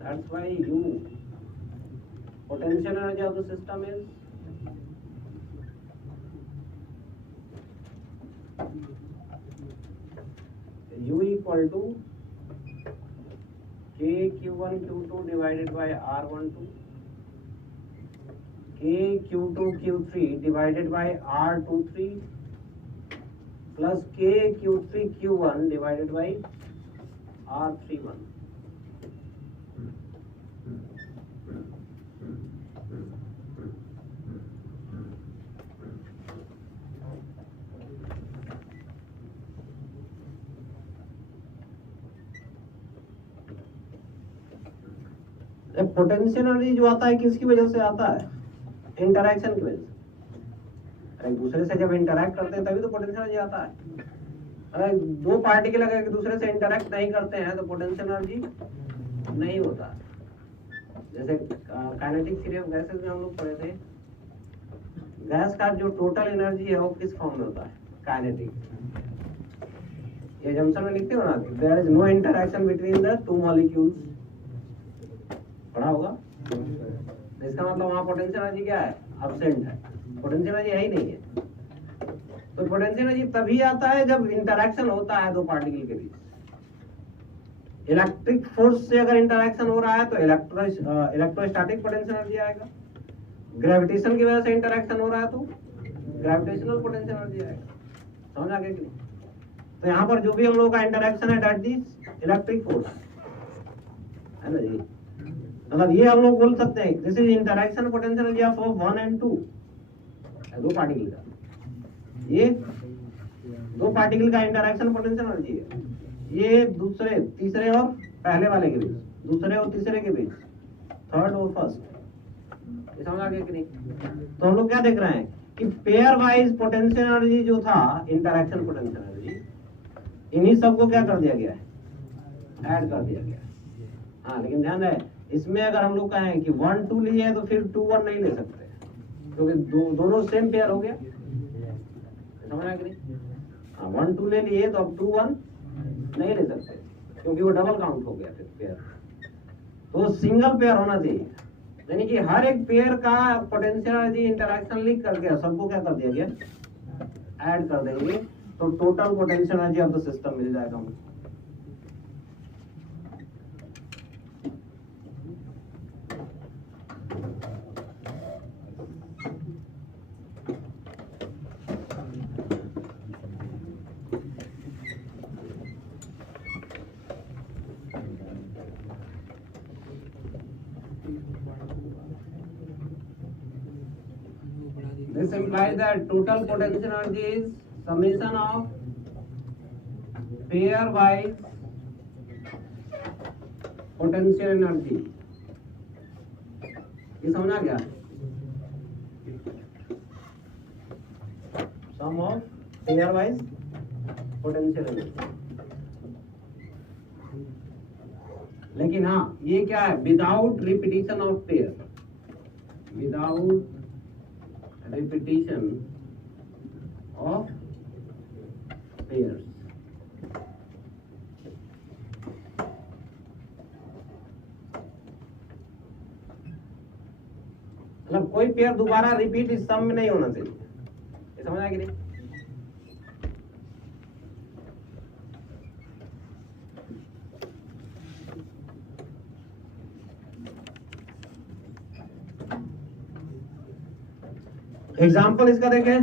That's why U potential energy of the system is U equal to KQ1 Q2 divided by R12, KQ2 Q3 divided by R23 plus KQ3 Q1 divided by R31। Potential energy जो आता है किसकी वजह से आता है, interaction की वजह से। एक दूसरे से जब इंटरैक्ट करते हैं तभी तो पोटेंशियल एनर्जी आता है। अगर दो पार्टिकल अगर एक दूसरे से इंटरैक्ट नहीं करते हैं तो पोटेंशियल एनर्जी नहीं होता। जैसे काइनेटिक थ्योरी ऑफ गैसेस में हम लोग पढ़े थे, गैस का जो टोटल एनर्जी है वो किस फॉर्म में होता है, काइनेटिक। ये जंक्शन में लिखते हो ना, there is no interaction between the two molecules, पढ़ा होगा। इसका मतलब वहां पोटेंशियल एनर्जी क्या है, एब्सेंट है, पोटेंशियल एनर्जी है ही नहीं है। तो पोटेंशियल एनर्जी तभी आता है जब इंटरैक्शन होता है दो पार्टिकल के बीच। इलेक्ट्रिक फोर्स से अगर इंटरैक्शन हो रहा है तो इलेक्ट्रोस्टैटिक पोटेंशियल एनर्जी आएगा। ग्रेविटेशन की वजह से इंटरैक्शन हो रहा है तो ग्रेविटेशनल पोटेंशियल एनर्जी आएगा। समझ आ गया कि नहीं? तो यहाँ पर जो भी हम लोगों का इंटरैक्शन है दैट इज इलेक्ट्रिक फोर्स है ना जी। मतलब ये हम लोग बोल सकते हैं this is interaction potential energy of 1 and 2, दो पार्टिकल का। ये दो पार्टिकल का इंटरैक्शन पोटेंशियल एनर्जी है। ये दूसरे तीसरे और पहले वाले के बीच, दूसरे और तीसरे के बीच, थर्ड और फर्स्ट। ये समझ आ गया कि नहीं? तो हम लोग क्या देख रहे हैं कि पेयर वाइज पोटेंशियल एनर्जी जो था, इंटरैक्शन पोटेंशियल एनर्जी, इन्हीं सबको क्या कर दिया गया है, ऐड कर दिया गया है। हाँ, लेकिन ध्यान रहे इसमें अगर हम लोग कहें कि 1 2 लिए तो फिर 2 1 नहीं ले सकते, क्योंकि दोनों सेम पेयर हो गया। समझ आया कि नहीं? हाँ, 1 2 ले लिए तो अब 2 1 नहीं ले सकते, क्योंकि वो डबल काउंट हो गया फिर पेयर। तो सिंगल पेयर होना चाहिए, यानी कि हर एक पेयर का पोटेंशियल एनर्जी इंटरैक्शन लिख करके सबको क्या कर दिया गया, ऐड कर देंगे। तो total potential energy of the system मिल जाएगा हमको। This implies that total potential energy is summation of pair-wise potential energy. ये समझा क्या? Sum of pair-wise potential energy. लेकिन हाँ, ये क्या है? Without repetition of pair. Without repetition of pairs. मतलब कोई पेयर दोबारा रिपीट इस सम में नहीं होना चाहिए। ये समझ आया कि नहीं? एग्जाम्पल इसका देखें,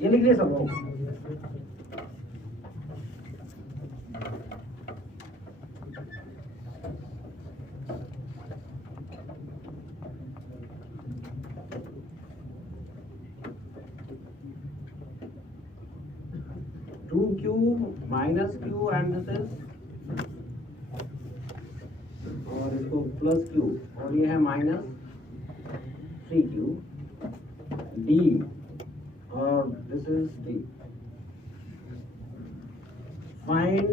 ये लिख लिए सब लोग। Two Q minus Q and this is, और इसको प्लस क्यू, और ये है माइनस 3q d, और this is d. Find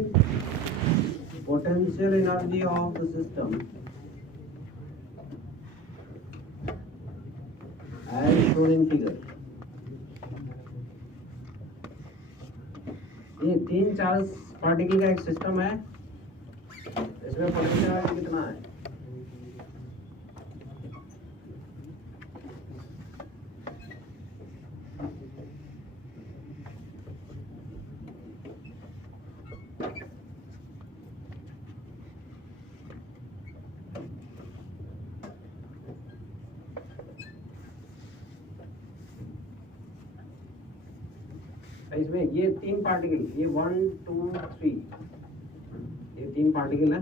potential energy of the system as shown in figure. ये 3 चार्ज पार्टिकल का एक सिस्टम है, इसमें पोटेंशियल एनर्जी कितना है? इसमें ये 3 पार्टिकल, ये 1 2 3, ये 3 पार्टिकल है।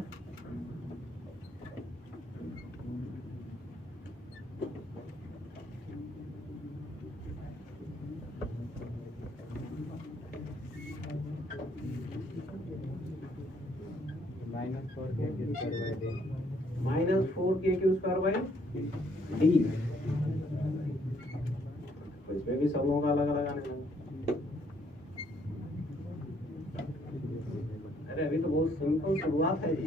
-4k² d, इसमें भी सब लोगों का अलग अलग आने लगा। अरे अभी तो बहुत सिंपल शुरुआत है जी।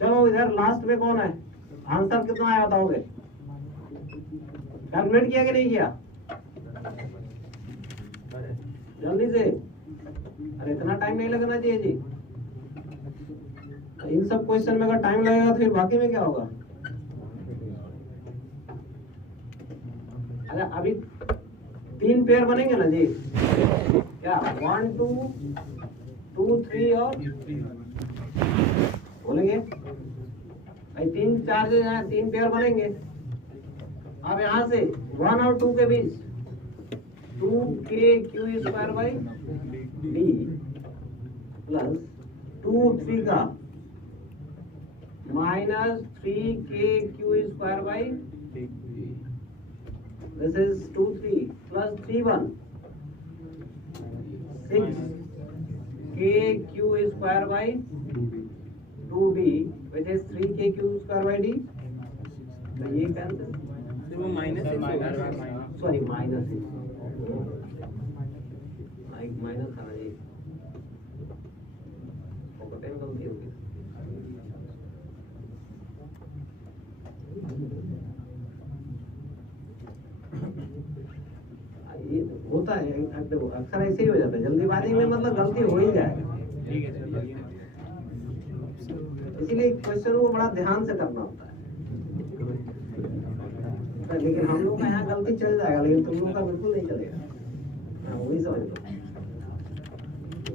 चलो इधर लास्ट में कौन है? आंसर कितना आया बताओगे? कैलकुलेट किया कि नहीं किया? जल्दी से, अरे इतना टाइम नहीं लगना चाहिए जी। इन सब क्वेश्चन में अगर टाइम लगेगा तो फिर बाकी में क्या होगा? अच्छा अभी 3 पेयर बनेंगे ना जी, क्या 1 2 2 3 और बोलेंगे भाई 3 चार्जेस हैं, 3 पेयर बनेंगे। अब यहाँ से 1 और 2 के बीच 2k² d प्लस 2 3 का -3k² d, this is 2 3 plus 3 1 6k² 2d which is 3k² d। तो ये कैंसिल, वो माइनस सॉरी माइनस माइनस था जी, गलती होगी। ये होता है अक्सर ऐसे ही हो जाता है, जल्दीबाजी में मतलब गलती हो ही जाएगा। इसीलिए क्वेश्चन को बड़ा ध्यान से करना होता है। तो लेकिन हम लोग का यहाँ गलती चल जाएगा, लेकिन तुम लोग का बिल्कुल नहीं चलेगा। हाँ, वही समझ लो।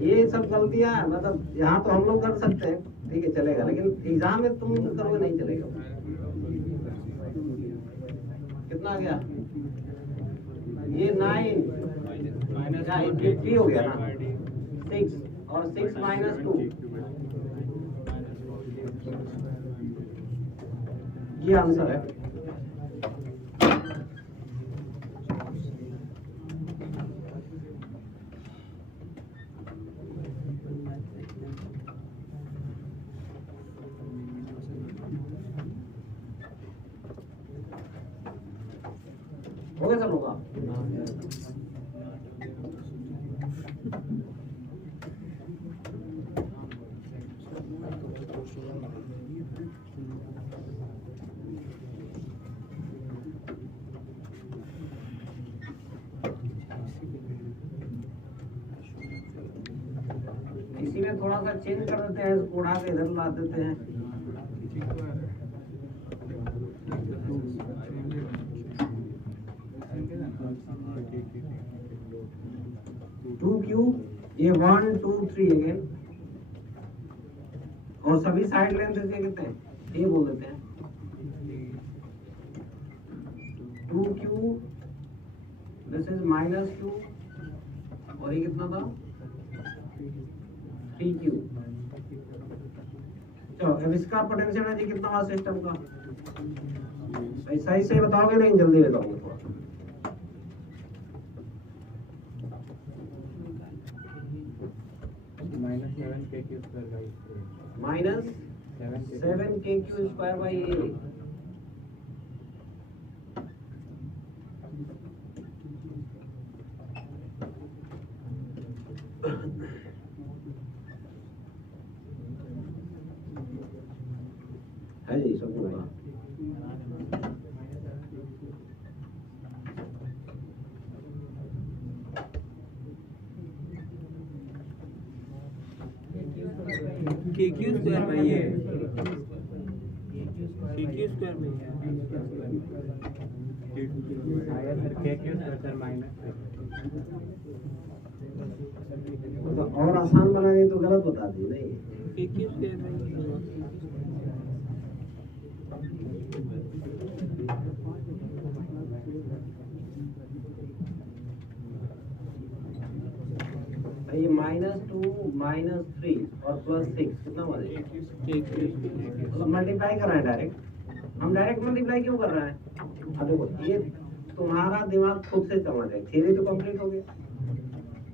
ये सब गलतियां मतलब यहाँ तो हम लोग कर सकते हैं, ठीक है चलेगा, लेकिन एग्जाम में तुम करोगे नहीं चलेगा। कितना आ गया? ये 9 क्या 3 हो गया ना, 6 और 6 माइनस 2, ये आंसर है। हो गया सब होगा। इसी में थोड़ा सा चेंज कर देते हैं, इसको उड़ा के इधर ला देते हैं। टू क्यू, ये 1 2 3 अगेन, और सभी साइड लेंथ से कितने हैं? ये बोल देते हैं 2q, दिस इज -q, और ये कितना था 3q। चलो अब इसका पोटेंशियल एनर्जी कितना हुआ सिस्टम का? सही से बताओगे, नहीं जल्दी बताओगे थोड़ा। -7kq²/a। है जी सब होगा। KQ² भाई, ये KQ² में तो और आसान बना दी तो गलत बता दी। नहीं KQ² में ये -2 -3 और +6 कितना हुआ? मतलब मल्टीप्लाई कर रहे हैं डायरेक्ट। हम डायरेक्ट मल्टीप्लाई क्यों कर रहे हैं? अब देखो ये तुम्हारा दिमाग खुद से समझ है, थ्योरी तो कंप्लीट हो गया।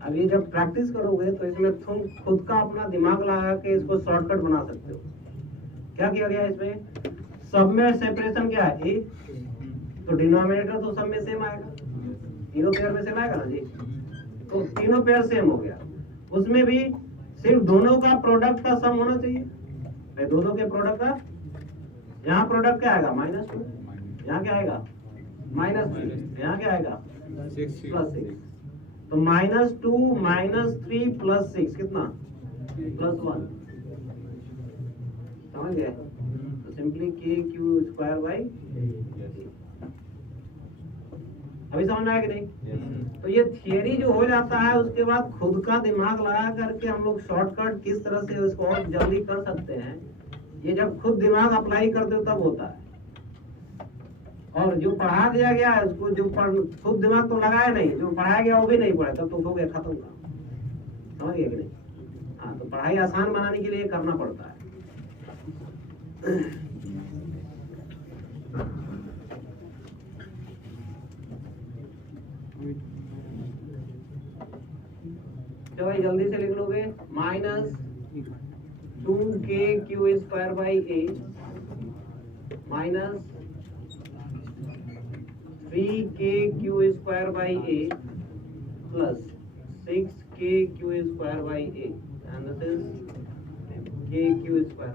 अब ये जब प्रैक्टिस करोगे तो इसमें तुम खुद का अपना दिमाग लगा के इसको शॉर्टकट बना सकते हो। क्या किया गया इसमें? सब में सेपरेशन क्या है? ए, तो डिनोमिनेटर तो सब में सेम आएगा, तीनों पेयर में सेम आएगा ना जी। तो तीनों पेयर सेम हो गया, उसमें भी सिर्फ दोनों का प्रोडक्ट का सम होना चाहिए। भाई दोनों के प्रोडक्ट का, यहाँ प्रोडक्ट क्या आएगा? -2, यहाँ क्या आएगा? -3, यहाँ क्या आएगा? +6। तो -2 -3 +6 कितना? +1। समझ गए? तो सिंपली kq²/a। अभी समझ में आया कि नहीं? तो ये थियरी जो हो जाता है, उसके बाद खुद का दिमाग लगा करके हम लोग शॉर्टकट किस तरह से उसको और जल्दी कर सकते हैं, ये जब खुद दिमाग अप्लाई करते हो तब होता है। और जो पढ़ा दिया गया है उसको जो खुद दिमाग तो लगाया नहीं, जो पढ़ाया गया वो भी नहीं पढ़ा, तब तो हो गया खत्म का। समझ गया कि नहीं? हाँ, तो पढ़ाई आसान बनाने के लिए करना पड़ता है। तो भाई जल्दी से लिख लोगे, -2kq²/a -3kq²/a plus 6kq²/a, and this is kq²/a।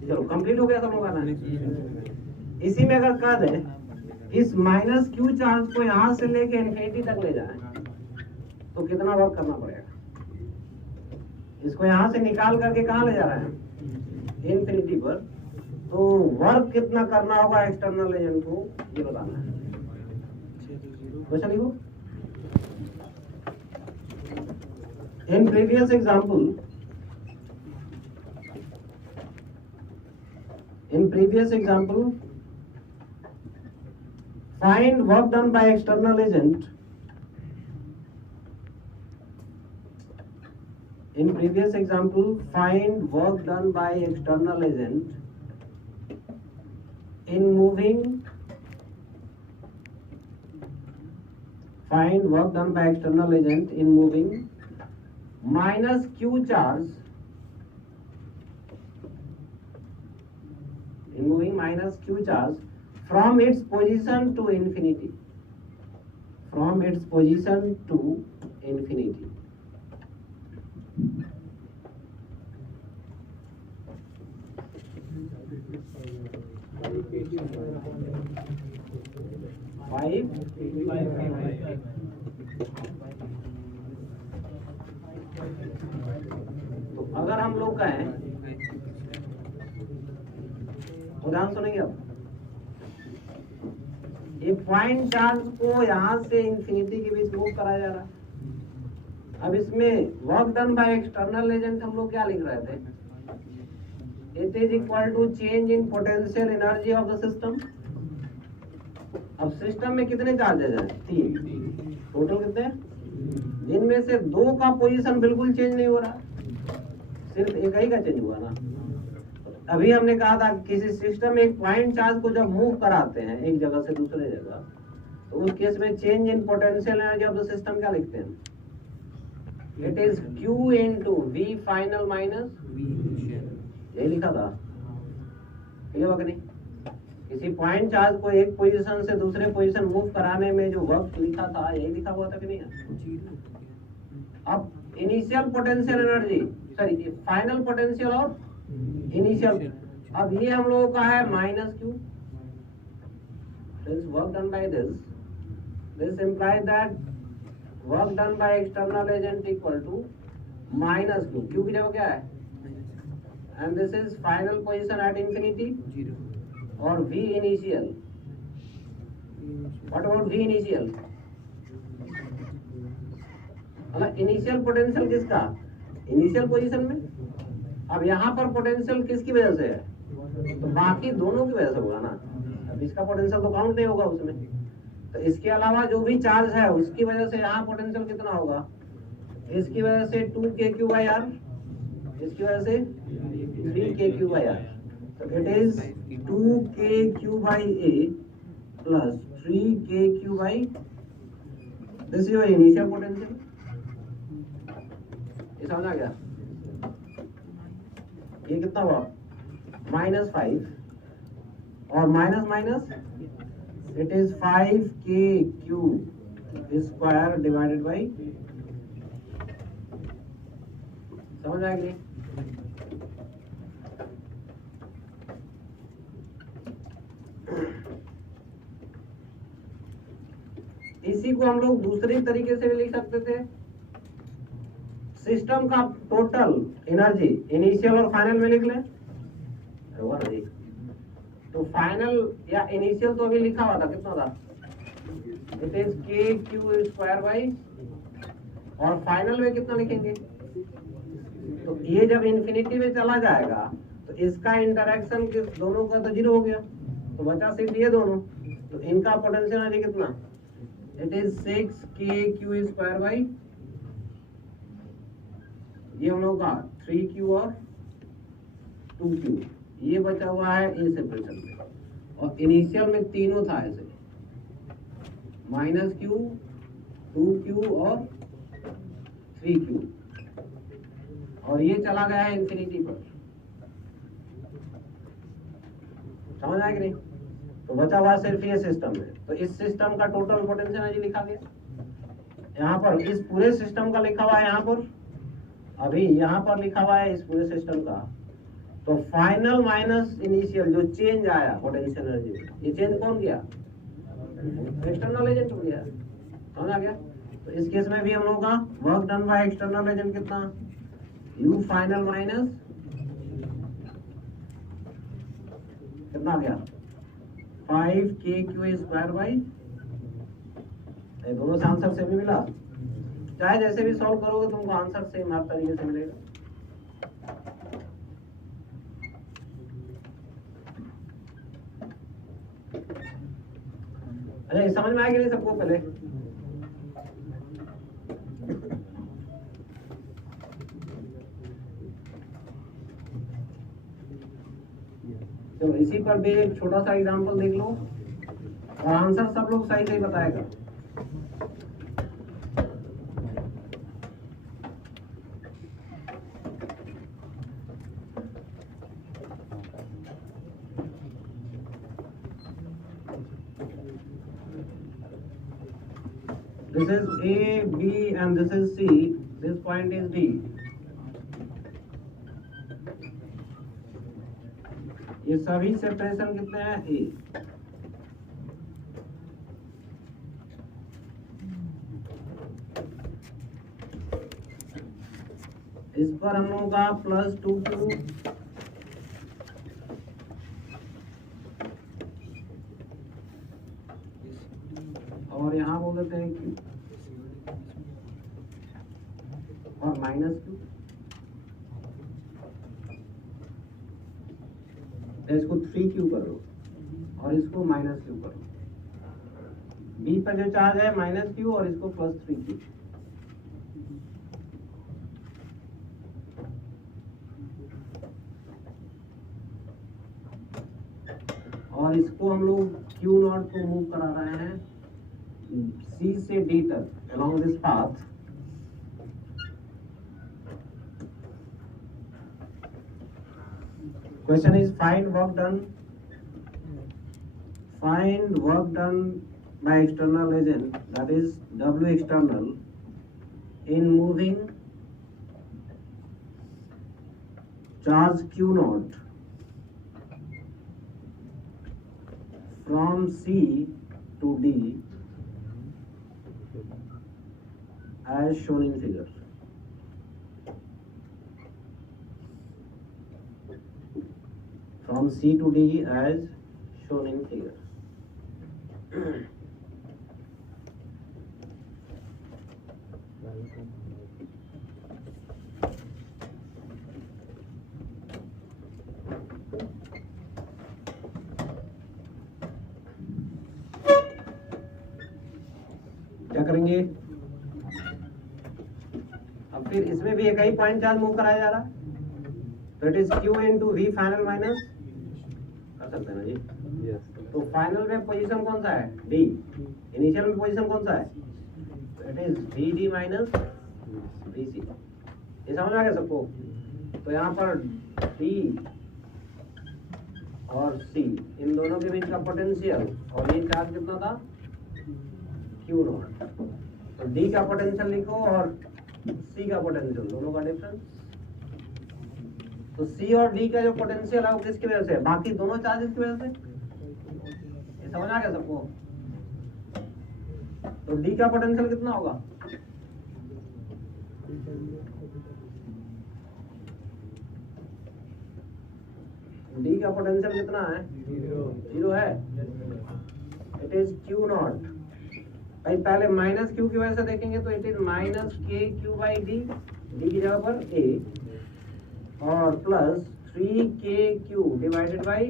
चलो कंप्लीट हो गया सब लोग आना। इसी में अगर कर दें इस -q चार्ज को यहाँ से लेके इन्फिनिटी तक ले जाए तो कितना वर्क करना पड़ेगा? इसको यहाँ से निकाल करके कहाँ ले जा रहे हैं, इन्फिनिटी पर। तो वर्क कितना करना होगा एक्सटर्नल एजेंट को, ये बताना है। क्वेश्चन लिखो। In previous example, find work done by external agent. In previous example, find work done by external agent in moving. Find work done by external agent in moving minus q charge. In moving minus q charge from its position to infinity. From its position to infinity. Five. तो अगर हम लोग कहें, उदाहरण सुनेंगे अब, ये point charge को यहां से इंफिनिटी के बीच मूव कराया जा रहा है। अब इसमें work done by external agent हम लोग क्या लिख रहे थे, it is equal to change in potential energy of the system. अब सिस्टम में कितने चार्जेज हैं, 3, टोटल कितने, जिनमें से 2 का पोजीशन बिल्कुल चेंज नहीं हो रहा, सिर्फ एक ही का चेंज हुआ ना। अभी हमने कहा था किसी सिस्टम में एक पॉइंट चार्ज को जब मूव कराते हैं एक जगह से दूसरे जगह, तो उस केस में change in potential energy of the system क्या लिखते हैं, it is Q into V final minus V initial. यही लिखा था, क्लियर हुआ कि नहीं? किसी पॉइंट चार्ज को एक पोजीशन से दूसरे पोजीशन मूव कराने में जो वर्क लिखा था, यही लिखा हुआ था कि नहीं? अब initial potential energy, sorry final potential और इनिशियल, अब ये हम लोगों का है minus Q। Since work done by this implies that work done by external agent equal to minus Q। Q की जगह क्या है, and this is final position at infinity 0 और V initial। What about V initial? Initial potential किसका, initial position में। अब यहाँ पर पोटेंशियल किसकी वजह से है, तो बाकी दोनों की वजह से होगा ना। अब इसका पोटेंशियल तो काउंट नहीं होगा उसमें, तो इसके अलावा जो भी चार्ज है उसकी वजह से यहाँ पोटेंशियल कितना होगा, इसकी वजह से 2kq/r, इसकी वजह से 3kq/r। तो it is 2kq/a plus 3kq/, this is your initial potential. ये समझ आ गया? ये कितना हुआ, -5 और minus minus it is 5kq² divided by, समझ आ गई? इसी को हम लोग दूसरे तरीके से भी लिख सकते थे, सिस्टम का टोटल एनर्जी इनिशियल और फाइनल में लिख लें, तो फाइनल या इनिशियल तो अभी लिखा हुआ था, कितना था, इट इज kq², और फाइनल में कितना लिखेंगे, तो ये जब इन्फिनिटी में चला जाएगा तो इसका इंटरेक्शन किस दोनों का तो 0 हो गया, तो बचा सिर्फ ये दोनों, तो इनका पोटेंशियल एनर्जी कितना, इट इज 6kq², ये हम लोग का 3q और 2q, ये बचा हुआ है ए सेपरेशन में, और इनिशियल में तीनों था ऐसे, -q, 2q और 3q, और ये चला गया है इंफिनिटी पर। समझ आया कि नहीं? तो बचा हुआ सिर्फ ये सिस्टम है, तो इस सिस्टम का टोटल पोटेंशियल एनर्जी लिखा गया यहाँ पर, इस पूरे सिस्टम का लिखा हुआ है यहाँ पर, अभी यहाँ पर लिखा हुआ है इस पूरे सिस्टम का। तो फाइनल माइनस इनिशियल जो चेंज आया पोटेंशियल एनर्जी, ये चेंज कौन किया, एक्सटर्नल एजेंट हो गया। समझ आ गया? तो इस केस में भी हम लोग का work done by external agent कितना, u फाइनल माइनस कितना गया 5k स्क्वायर बाई, दोनों से आंसर सेम ही मिला। चाहे जैसे भी सॉल्व करोगे तुमको आंसर सेम हर तरीके से मिलेगा। अच्छा ये समझ में आया कि नहीं सबको? पहले चलो इसी पर भी एक छोटा सा एग्जांपल देख लो और आंसर सब लोग सही सही बताएगा। This is A, B and this is C. This point is D. ये सभी सेपरेशन कितने हैं? A. इस पर हम लोगों का +2q और यहाँ बोल देते हैं q और -q। इसको 3q करो और इसको -q करो। b पर जो चार्ज है -q और इसको +3q। और इसको हम लोग Q0 को मूव करा रहे हैं C से D तक along this path। Question is find work done by external agent, that is W external, in moving charge Q0 from C to D as shown in figure। From C to D as shown in figure। क्या करेंगे? अब फिर इसमें भी एक ही point charge move कराया जा रहा है, तो it is Q into V final minus, कर सकते हैं ना जी? तो फाइनल में पोजीशन कौन सा है? D। इनिशियल में पोजीशन कौन सा है? It is VD minus VC। ये समझ आ गया सबको? तो यहाँ पर D और C इन दोनों के बीच का पोटेंशियल और ये चार्ज कितना था? Q0। तो D का पोटेंशियल लिखो और C का पोटेंशियल, दोनों का डिफरेंस। तो C और D का जो पोटेंशियल है वो किसकी वजह से? बाकी दोनों चार्जेस की वजह से। ये समझ आ गया सबको? तो D का पोटेंशियल कितना होगा? D का पोटेंशियल कितना है? 0 है। It is Q0। भाई पहले -q की वजह से देखेंगे तो इट इज -kq/d, D की जगह पर A, और +3kq डिवाइडेड बाई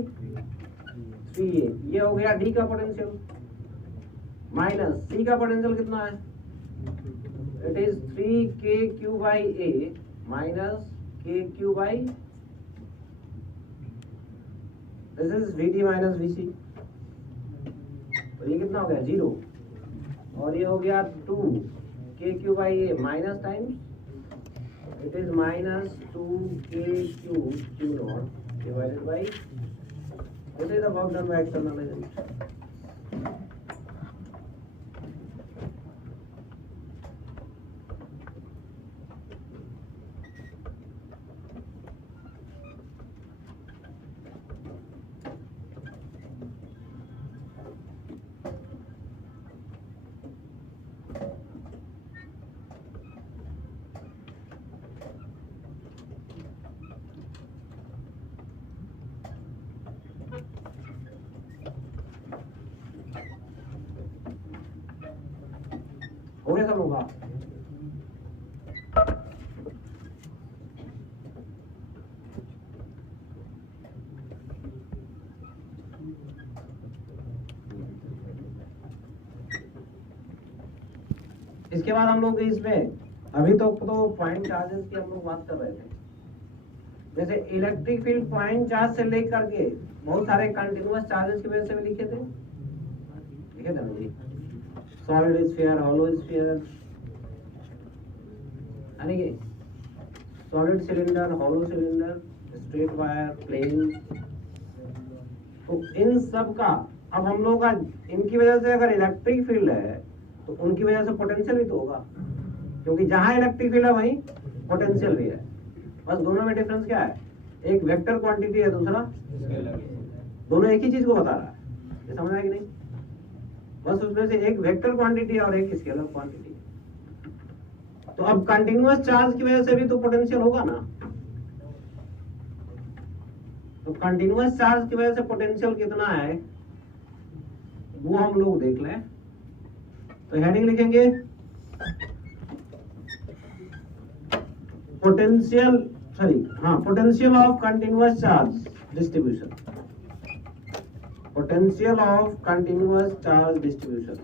3a। ये हो गया D का पोटेंशियल। माइनस C का पोटेंशियल कितना है? It is 3kq/a minus kq/, this is VD minus VC। तो ये कितना हो गया? 0। और ये हो गया 2kq/a minus times, it is -2kq Q0 divided by, this is the work done by external agent। होगा। इसके बाद हम लोग इसमें अभी तो पॉइंट चार्जेस की हम लोग बात कर रहे थे। जैसे इलेक्ट्रिक फील्ड पॉइंट चार्ज से लेकर के बहुत सारे कंटिन्यूअस चार्जेस की वजह से भी लिखे थे ना जी। सॉलिड स्फीयर, हॉलो स्फीयर, यानी कि solid cylinder, hollow cylinder, straight wire, plane, तो इन सब का अब हम लोग का इनकी वजह से अगर इलेक्ट्रिक फील्ड है तो उनकी वजह से पोटेंशियल भी तो होगा, क्योंकि जहां इलेक्ट्रिक फील्ड है वहीं पोटेंशियल भी है। बस दोनों में डिफरेंस क्या है, एक वेक्टर क्वांटिटी है, दूसरा दोनों एक ही चीज को बता रहा है। ये समझ आया कि नहीं? बस उसमें से एक वेक्टर क्वांटिटी है और एक स्केलर क्वांटिटी। तो अब कंटिन्यूअस चार्ज की वजह से भी तो पोटेंशियल होगा ना। तो कंटिन्यूअस चार्ज की वजह से पोटेंशियल कितना है वो हम लोग देख लें। तो हेडिंग लिखेंगे potential of continuous charge distribution. Potential of continuous charge distribution.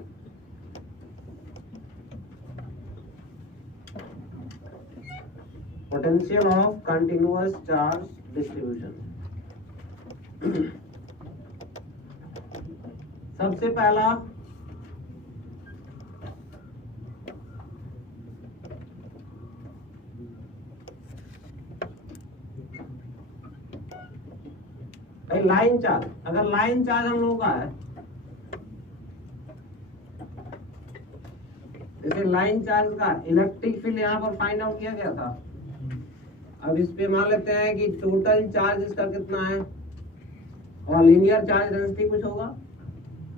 Potential of continuous charge distribution. सबसे पहला लाइन चार्ज। अगर लाइन चार्ज हम लोगों का है, जैसे लाइन चार्ज का इलेक्ट्रिक फील्ड यहाँ पर फाइंड आउट किया गया था। अब इस पे मान लेते हैं कि टोटल चार्ज इसका कितना है और लीनियर चार्ज डेंसिटी कुछ होगा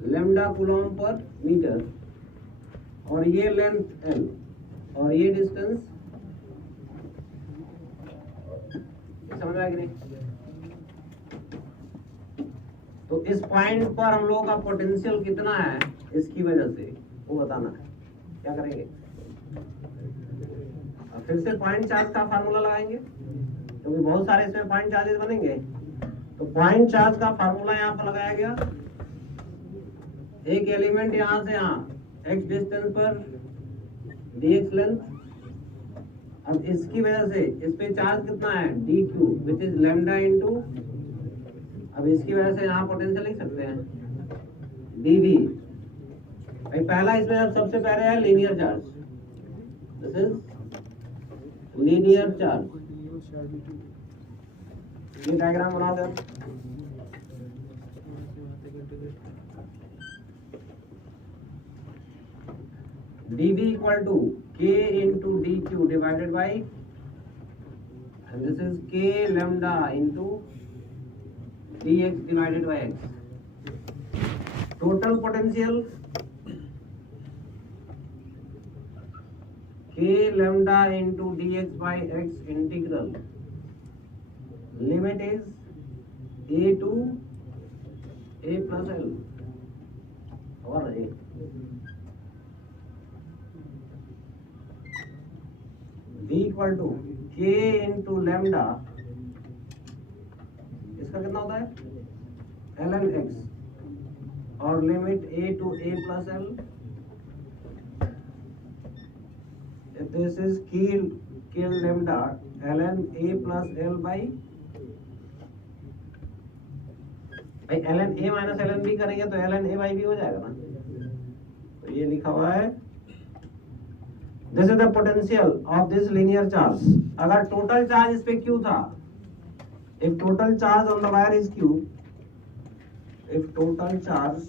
लैम्डा कूलम पर मीटर, और ये लेंथ l और ये डिस्टेंस, समझ आया कि नहीं? तो इस पॉइंट पर हम लोगों का पोटेंशियल कितना है इसकी वजह से वो बताना है। क्या करेंगे, और फिर से पॉइंट चार्ज का फार्मूला लगाएंगे, क्योंकि बहुत सारे इसमें पॉइंट चार्जेस बनेंगे। तो पॉइंट चार्ज का फार्मूला यहाँ पर लगाया गया। एक एलिमेंट यहाँ से यहाँ x डिस्टेंस पर dx लेंथ। अब इसकी वजह से इस पे चार्ज कितना है dq which is lambda into, अब इसकी वजह से यहाँ पोटेंशियल लिख सकते हैं dv। भाई पहला इसमें अब सबसे पहले है linear charge, this is linear charge. ये डायग्राम बना दो। dv equal to k into dq divided by, and this is k lambda into dx divided by x. Total potential k lambda into dx by x integral limit is a to a plus l और a v equal to k into lambda, इसका कितना होता है ln x और limit a to a plus l, this is k lambda ln a plus l by ln a minus ln b करेंगे तो ln a by b हो जाएगा ना। तो ये लिखा हुआ है this is the potential of this linear charge. अगर टोटल चार्ज इस पे q था, if total charge on the wire is q, if total charge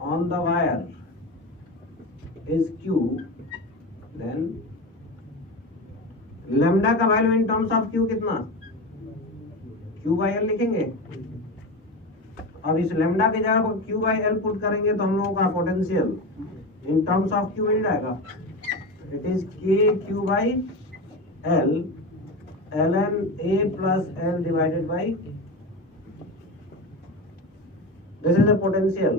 on the wire is q, then lambda का value in terms of q कितना, q by l लिखेंगे। अब इस lambda की जगह पर q by l पुट करेंगे तो हम लोगों का potential in terms of q मिल जाएगा। It is k q by l ln a plus l divided by, this is the potential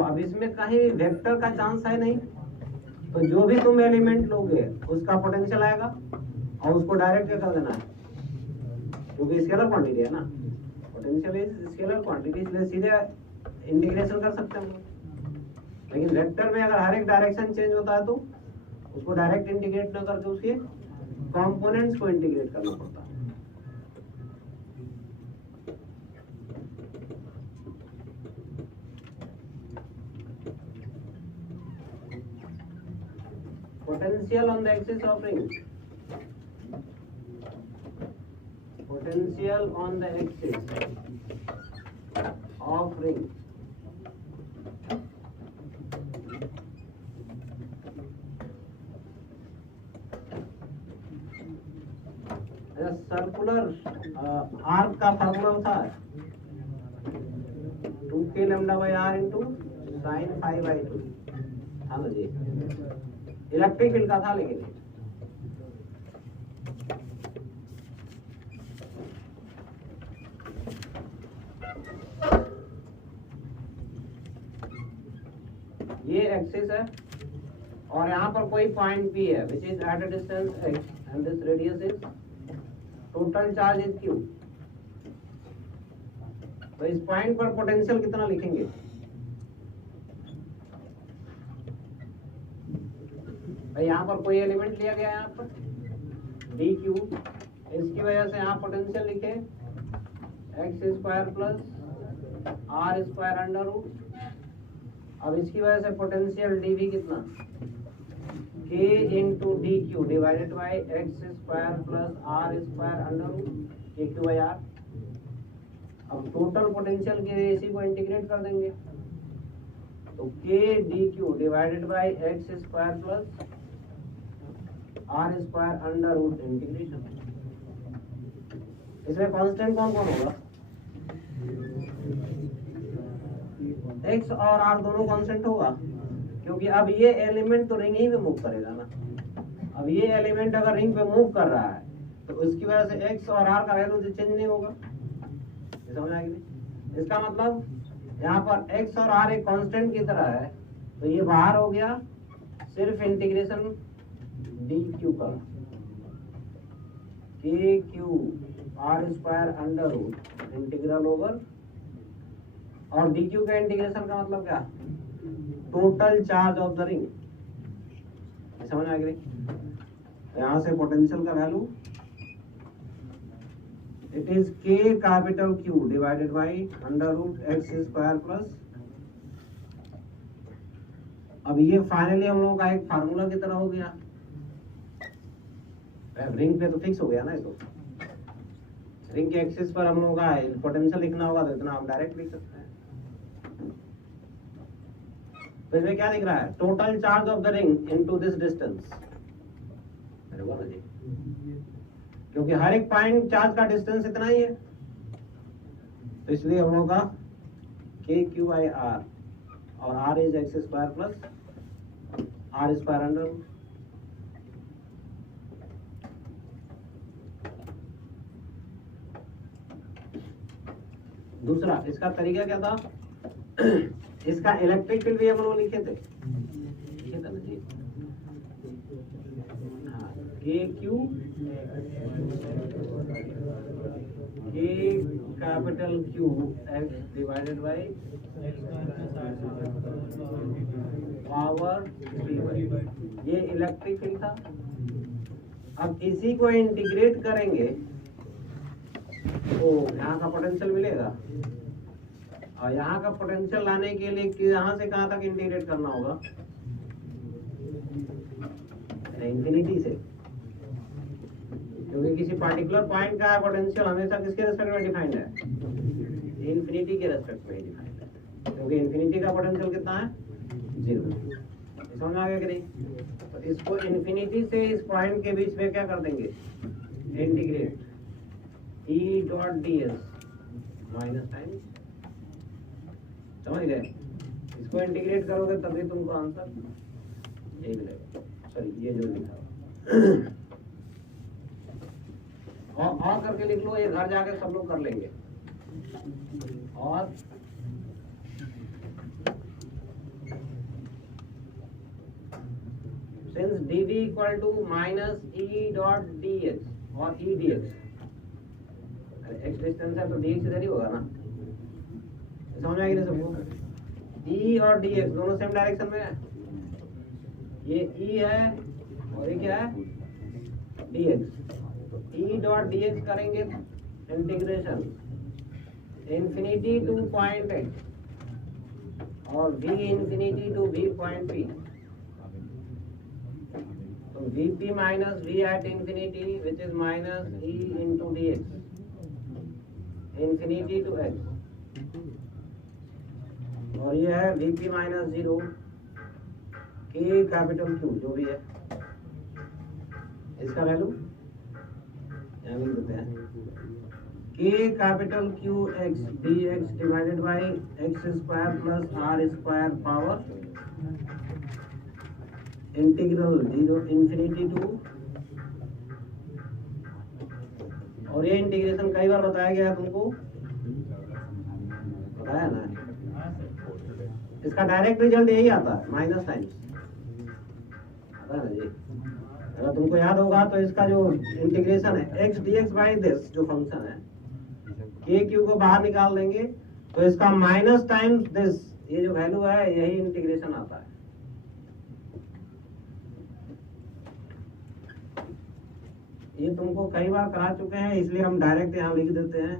अब इसमें कहीं वेक्टर का चांस है नहीं, तो जो भी तुम एलिमेंट लोगे उसका पोटेंशियल आएगा और उसको डायरेक्ट क्या कर देना है, क्योंकि स्केलर क्वांटिटी है ना, पोटेंशियल इज स्केलर क्वांटिटी, इसलिए सीधे इंटीग्रेशन कर सकते हैं हम लोग। लेकिन वेक्टर में अगर हर एक डायरेक्शन चेंज होता है तो उसको डायरेक्ट इंटीग्रेट न करके उसके कंपोनेंट्स को इंटीग्रेट करना पड़ता है। Potential on the axis of ring. Potential on the axis of ring. Circular arc का फार्मूला था 2k lambda by r into sine 5/2 था ना जी, इलेक्ट्रिक फील्ड का था। लेकिन ये एक्सिस है और यहाँ पर कोई पॉइंट P है which is at a distance x and this radius is total charge is q। तो इस पॉइंट पर पोटेंशियल कितना लिखेंगे, यहाँ पर कोई एलिमेंट लिया गया है यहाँ पर dq, इसकी वजह से यहाँ पोटेंशियल लिखे x² plus r² under root. अब इसकी वजह से पोटेंशियल dv कितना, k into dq divided by x² plus r² under root kq/r। अब टोटल पोटेंशियल के इसी को इंटीग्रेट कर देंगे तो k dq divided by x² plus r² under root integration. इसमें कांस्टेंट कौन कौन होगा, x और r दोनों कांस्टेंट होगा, क्योंकि अब ये एलिमेंट तो रिंग ही में मूव करेगा ना। अब ये एलिमेंट अगर रिंग पे मूव कर रहा है तो उसकी वजह से x और r का वैल्यू चेंज नहीं होगा, समझ आ गई। इसका मतलब यहाँ पर x और r एक कांस्टेंट की तरह है, तो ये बाहर हो गया सिर्फ इंटीग्रेशन dq का, kq r² under root integral over, और dq का इंटीग्रेशन का मतलब क्या, total charge of the ring, समझ आ गई। यहाँ से पोटेंशियल का value it is k capital Q divided by under root x² plus, अब ये फाइनली हम लोगों का एक फार्मूला की तरह हो गया, रिंग पे तो फिक्स हो गया ना। इसको रिंग के एक्सिस पर हम लोगों का पोटेंशियल लिखना होगा तो इतना हम डायरेक्ट लिख सकते हैं। तो इसमें क्या दिख रहा है, total charge of the ring into this distance, क्योंकि हर एक पॉइंट चार्ज का डिस्टेंस इतना ही है, तो इसलिए हम लोग का kq/r और r is x² plus r² under. दूसरा इसका तरीका क्या था, इसका इलेक्ट्रिक फील्ड भी हम लोग लिखे थे ना जी, हाँ, kq k capital Q x divided by power 3, ये इलेक्ट्रिक फील्ड था। अब इसी को इंटीग्रेट करेंगे तो यहाँ का पोटेंशियल मिलेगा, और यहाँ का पोटेंशियल लाने के लिए यहाँ से कहाँ तक इंटीग्रेट करना होगा, इंफिनिटी से, क्योंकि किसी पार्टिकुलर पॉइंट का पोटेंशियल हमेशा किसके रेस्पेक्ट में डिफाइंड है, इंफिनिटी के रेस्पेक्ट में डिफाइंड है, क्योंकि इंफिनिटी का पोटेंशियल कितना है, 0। समझ में आ गया कि नहीं। तो इसको इंफिनिटी से इस पॉइंट के बीच में क्या कर देंगे, integrate E dot ds minus time, समझ गए। इसको इंटीग्रेट करोगे तभी तुमको आंसर यही मिलेगा, सॉरी ये जो लिखा और करके लिख लो, ये घर जाके सब लोग कर लेंगे। और since dv equal to minus E dot dx और ई dx, x डिस्टेंस है तो dx इधर ही होगा ना, समझ आएगी ना सबको। e और dx दोनों सेम डायरेक्शन में है, ये e है और ये क्या है dx। e डॉट dx करेंगे integration infinity to point x और v infinity to v point p, तो vp minus v at infinity which is minus e into dx infinity to x, और ये है vp minus 0 k capital Q जो भी है, इसका वैल्यू यहाँ लिख देते हैं, k capital Q x dx divided by x square plus r square power integral 0 infinity to, और ये इंटीग्रेशन कई बार बताया गया है तुमको, बताया ना, इसका डायरेक्ट रिजल्ट यही आता है माइनस टाइम्स, आता है ना जी। अगर तुमको याद होगा तो इसका जो इंटीग्रेशन है x dx बाई दिस जो फंक्शन है, k q को बाहर निकाल देंगे तो इसका माइनस टाइम्स दिस ये जो वैल्यू है यही इंटीग्रेशन आता है। ये तुमको कई बार करा चुके हैं इसलिए हम डायरेक्ट यहाँ लिख देते हैं,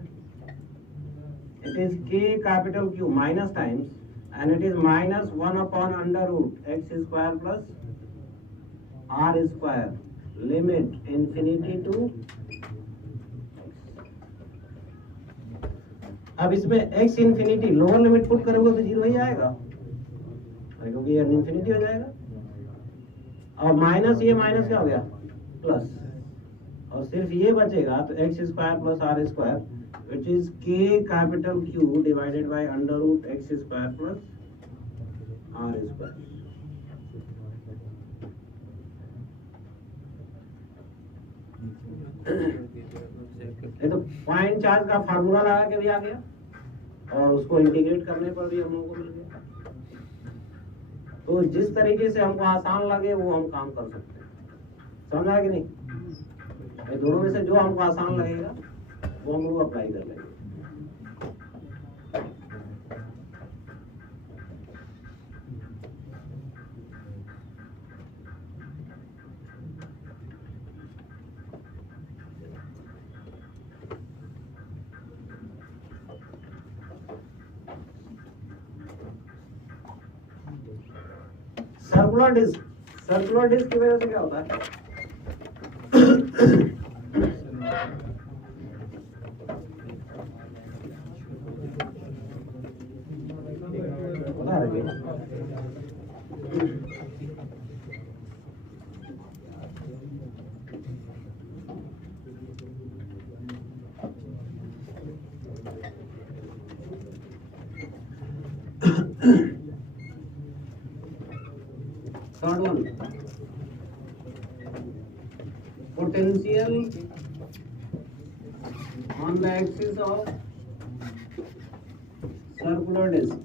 it is k capital Q minus times and it is minus 1 upon under root x square plus r square limit infinity to. अब इसमें x इंफिनिटी लोअर लिमिट पुट करोगे तो 0 ही आएगा क्योंकि ये इंफिनिटी हो जाएगा, और माइनस ये माइनस क्या हो गया प्लस, और सिर्फ ये बचेगा तो x square plus r square which is k capital Q divided by under root x square plus r square. ये तो पॉइंट चार्ज का फार्मूला लगा के भी आ गया और उसको इंटीग्रेट करने पर भी हम लोगों को मिल गया। तो जिस तरीके से हमको आसान लगे वो हम काम कर सकते हैं, समझ आया कि नहीं? ये दोनों में से जो हमको आसान लगेगा वो हम लोग अप्लाई कर लेंगे। सर्कुलर डिस्क की वजह से क्या होता है? बता रहे third one, potential on the axis of circular disc.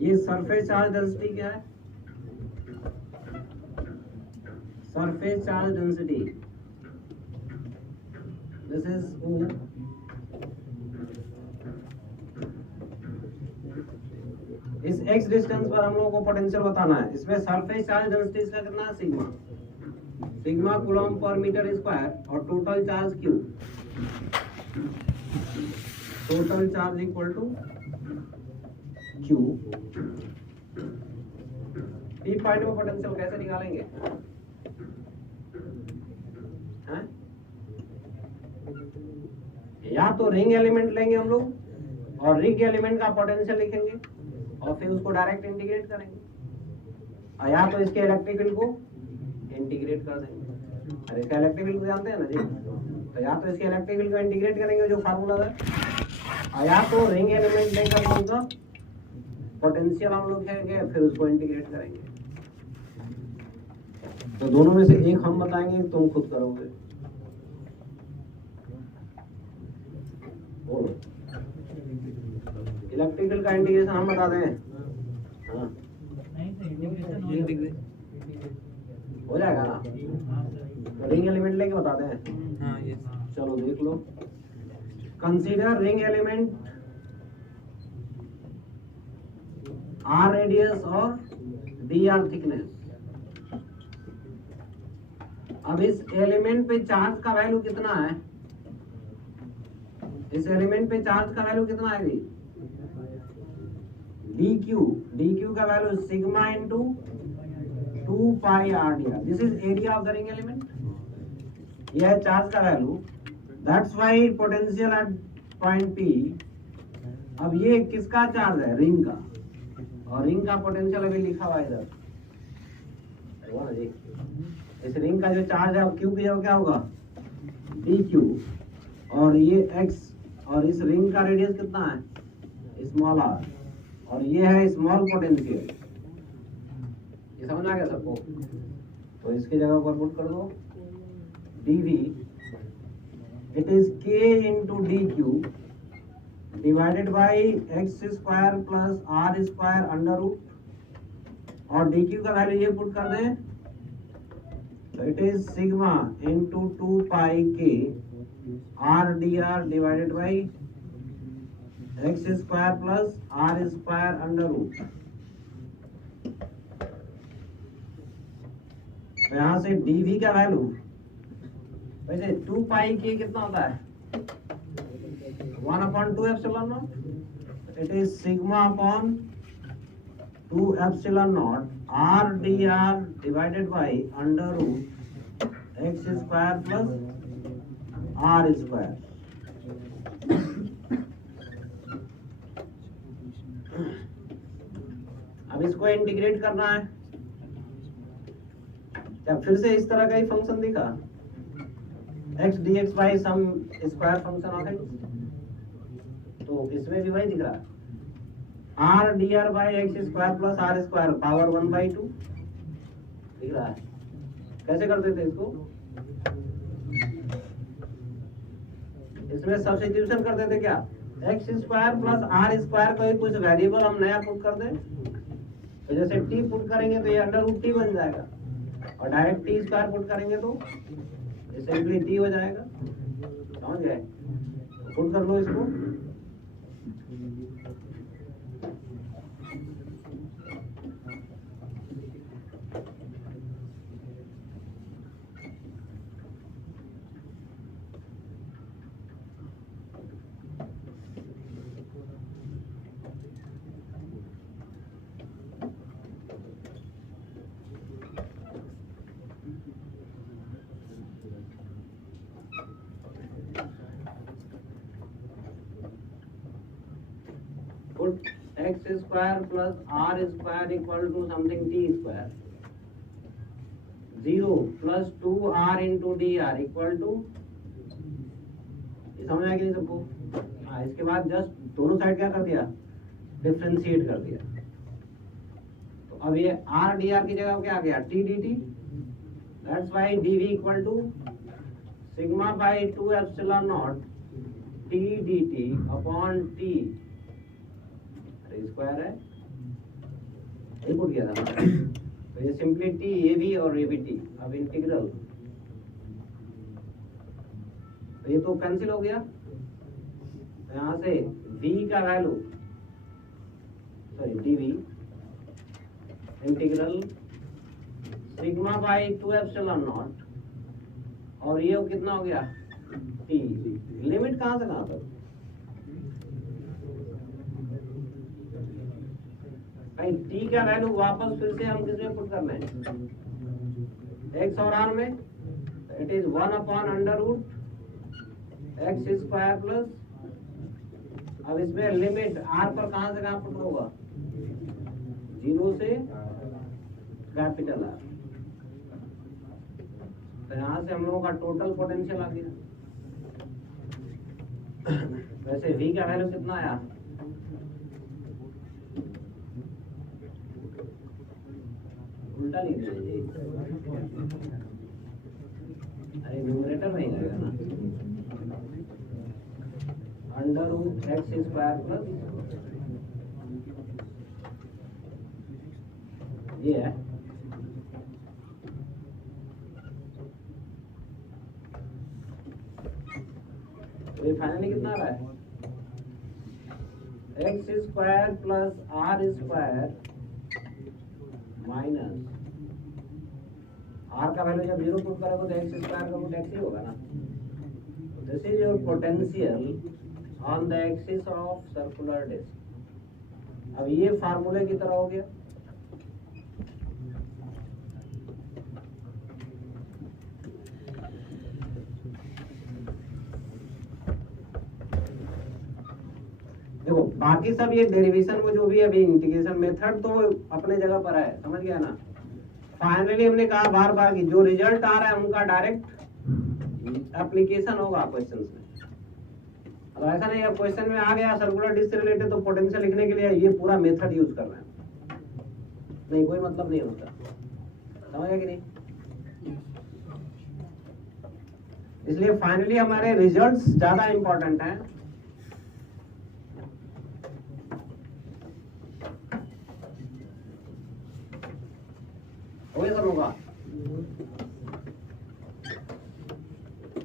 ये सरफेस चार्ज डेंसिटी क्या है? Surface charge density, this is O। इस x डिस्टेंस पर हम लोगों को पोटेंशियल बताना है। इसमें सरफेस चार्ज डेंसिटी इसका कितना है? Sigma, sigma coulomb per meter square, और total charge Q, total charge equal to Q। P point में पोटेंशियल कैसे निकालेंगे? हैं? या तो रिंग एलिमेंट लेंगे हम लोग और रिंग एलिमेंट का पोटेंशियल लिखेंगे और फिर उसको डायरेक्ट इंटीग्रेट करेंगे, और या तो इसके इलेक्ट्रिक फील्ड को इंटीग्रेट कर देंगे। अरे इसका इलेक्ट्रिक फील्ड जानते हैं ना जी, तो या तो इसके इलेक्ट्रिक फील्ड को इंटीग्रेट करेंगे जो फार्मूला है, और या तो रिंग एलिमेंट लेकर उनका पोटेंशियल हम लोग है फिर उसको इंटीग्रेट करेंगे। तो दोनों में से एक हम बताएंगे, तुम खुद करोगे। इलेक्ट्रिक फील्ड का इंटीग्रेशन हम बता दें। हाँ हो जाएगा ना, रिंग एलिमेंट लेके बता दें। हाँ ये चलो देख लो, consider ring element R radius और डी आर थिकनेस। अब इस एलिमेंट पे चार्ज का वैल्यू कितना है, इस एलिमेंट पे चार्ज का वैल्यू कितना है डी क्यू का value sigma into 2 pi are D are. This is area of the ring element, यह है चार्ज का value. That's why potential at point P. अब ये किसका चार्ज है, रिंग का, और रिंग का पोटेंशियल अभी लिखा हुआ है इधर ना जी। इस रिंग का जो चार्ज है, अब क्यू की जगह क्या होगा डी क्यू, और ये एक्स, और इस रिंग का रेडियस कितना है स्मॉल आर, और ये है स्मॉल पोटेंशियल। ये समझ आ गया सबको? तो इसकी जगह पर पुट कर दो dv, it is k into D Q divided by X square plus R square under root, और डी क्यू का वैल्यू ये पुट कर दें तो it is sigma into 2 pi K R D R divided by X square plus R square under root. तो यहां से dv का वैल्यू वैसे 2 पाई के कितना होता है 1/2 epsilon naught, it is sigma upon 2 epsilon naught R D R divided by under root X square plus R square. अब इसको इंटीग्रेट करना है, क्या फिर से इस तरह का ही फंक्शन दिखा x dx by some square function of x, तो इसमें भी वही दिख रहा है R D R by X square plus R square power 1/2 दिख रहा है। कैसे करते थे इसको, इसमें सब्स्टिट्यूशन करते थे क्या, X square plus R square कोई कुछ वेरिएबल हम नया पुट कर दें, तो जैसे टी पुट करेंगे तो ये अंडर रूट टी बन जाएगा, और डायरेक्ट टी स्क्वायर पुट करेंगे तो सिंपली टी हो जाएगा। समझ गए? पुट कर लो इसको, put x square plus r square equal to something t square, 0 plus 2r into dr equal to, ये समझ आया कि नहीं सबको? हाँ, इसके बाद जस्ट दोनों साइड क्या कर दिया, डिफरेंशिएट कर दिया। तो अब ये r dr की जगह क्या आ गया t dt, that's why dv equal to sigma by 2 epsilon naught t dt upon t square है, ये पुट किया था। तो ये सिंपली टी ए बी और ए बी टी। अब इंटीग्रल, तो ये तो कैंसिल हो गया, तो यहाँ से v का value sorry dv integral sigma by 2 epsilon not, और ये कितना हो गया t, लिमिट कहाँ से कहाँ तक, टी का वैल्यू वापस फिर से हम किसमें पुट कर लें, एक्स और आर में, it is 1/√x square plus, अब इसमें लिमिट आर पर कहां से कहां पुट होगा, 0 से कैपिटल आर। तो यहाँ से हम लोगों का टोटल पोटेंशियल आ गया। वैसे V का वैल्यू कितना आया? उल्टा लिख दीजिए, अरे न्यूमरेटर नहीं लगेगा ना, √x² प्लस ये है। तो ये फाइनली कितना आ रहा है? x² plus r² minus r का वैल्यू जब 0 पुट करोगे तो x² का रूट x ही होगा ना। This is your potential on the axis of circular disc. अब ये फार्मूले की तरह हो गया। देखो बाकी सब ये डेरिवेशन को जो भी अभी इंटीग्रेशन मेथड तो अपने जगह पर है, समझ गया ना। फाइनली हमने कहा बार बार कि जो रिजल्ट आ रहा है उनका डायरेक्ट एप्लीकेशन होगा क्वेश्चंस में। अब ऐसा नहीं है क्वेश्चन में आ गया सर्कुलर डिस्क से रिलेटेड तो पोटेंशियल लिखने के लिए ये पूरा मेथड यूज करना है, नहीं कोई मतलब नहीं होता, समझ गया कि नहीं। इसलिए फाइनली हमारे रिजल्ट्स ज्यादा इंपॉर्टेंट हैं। सब होगा।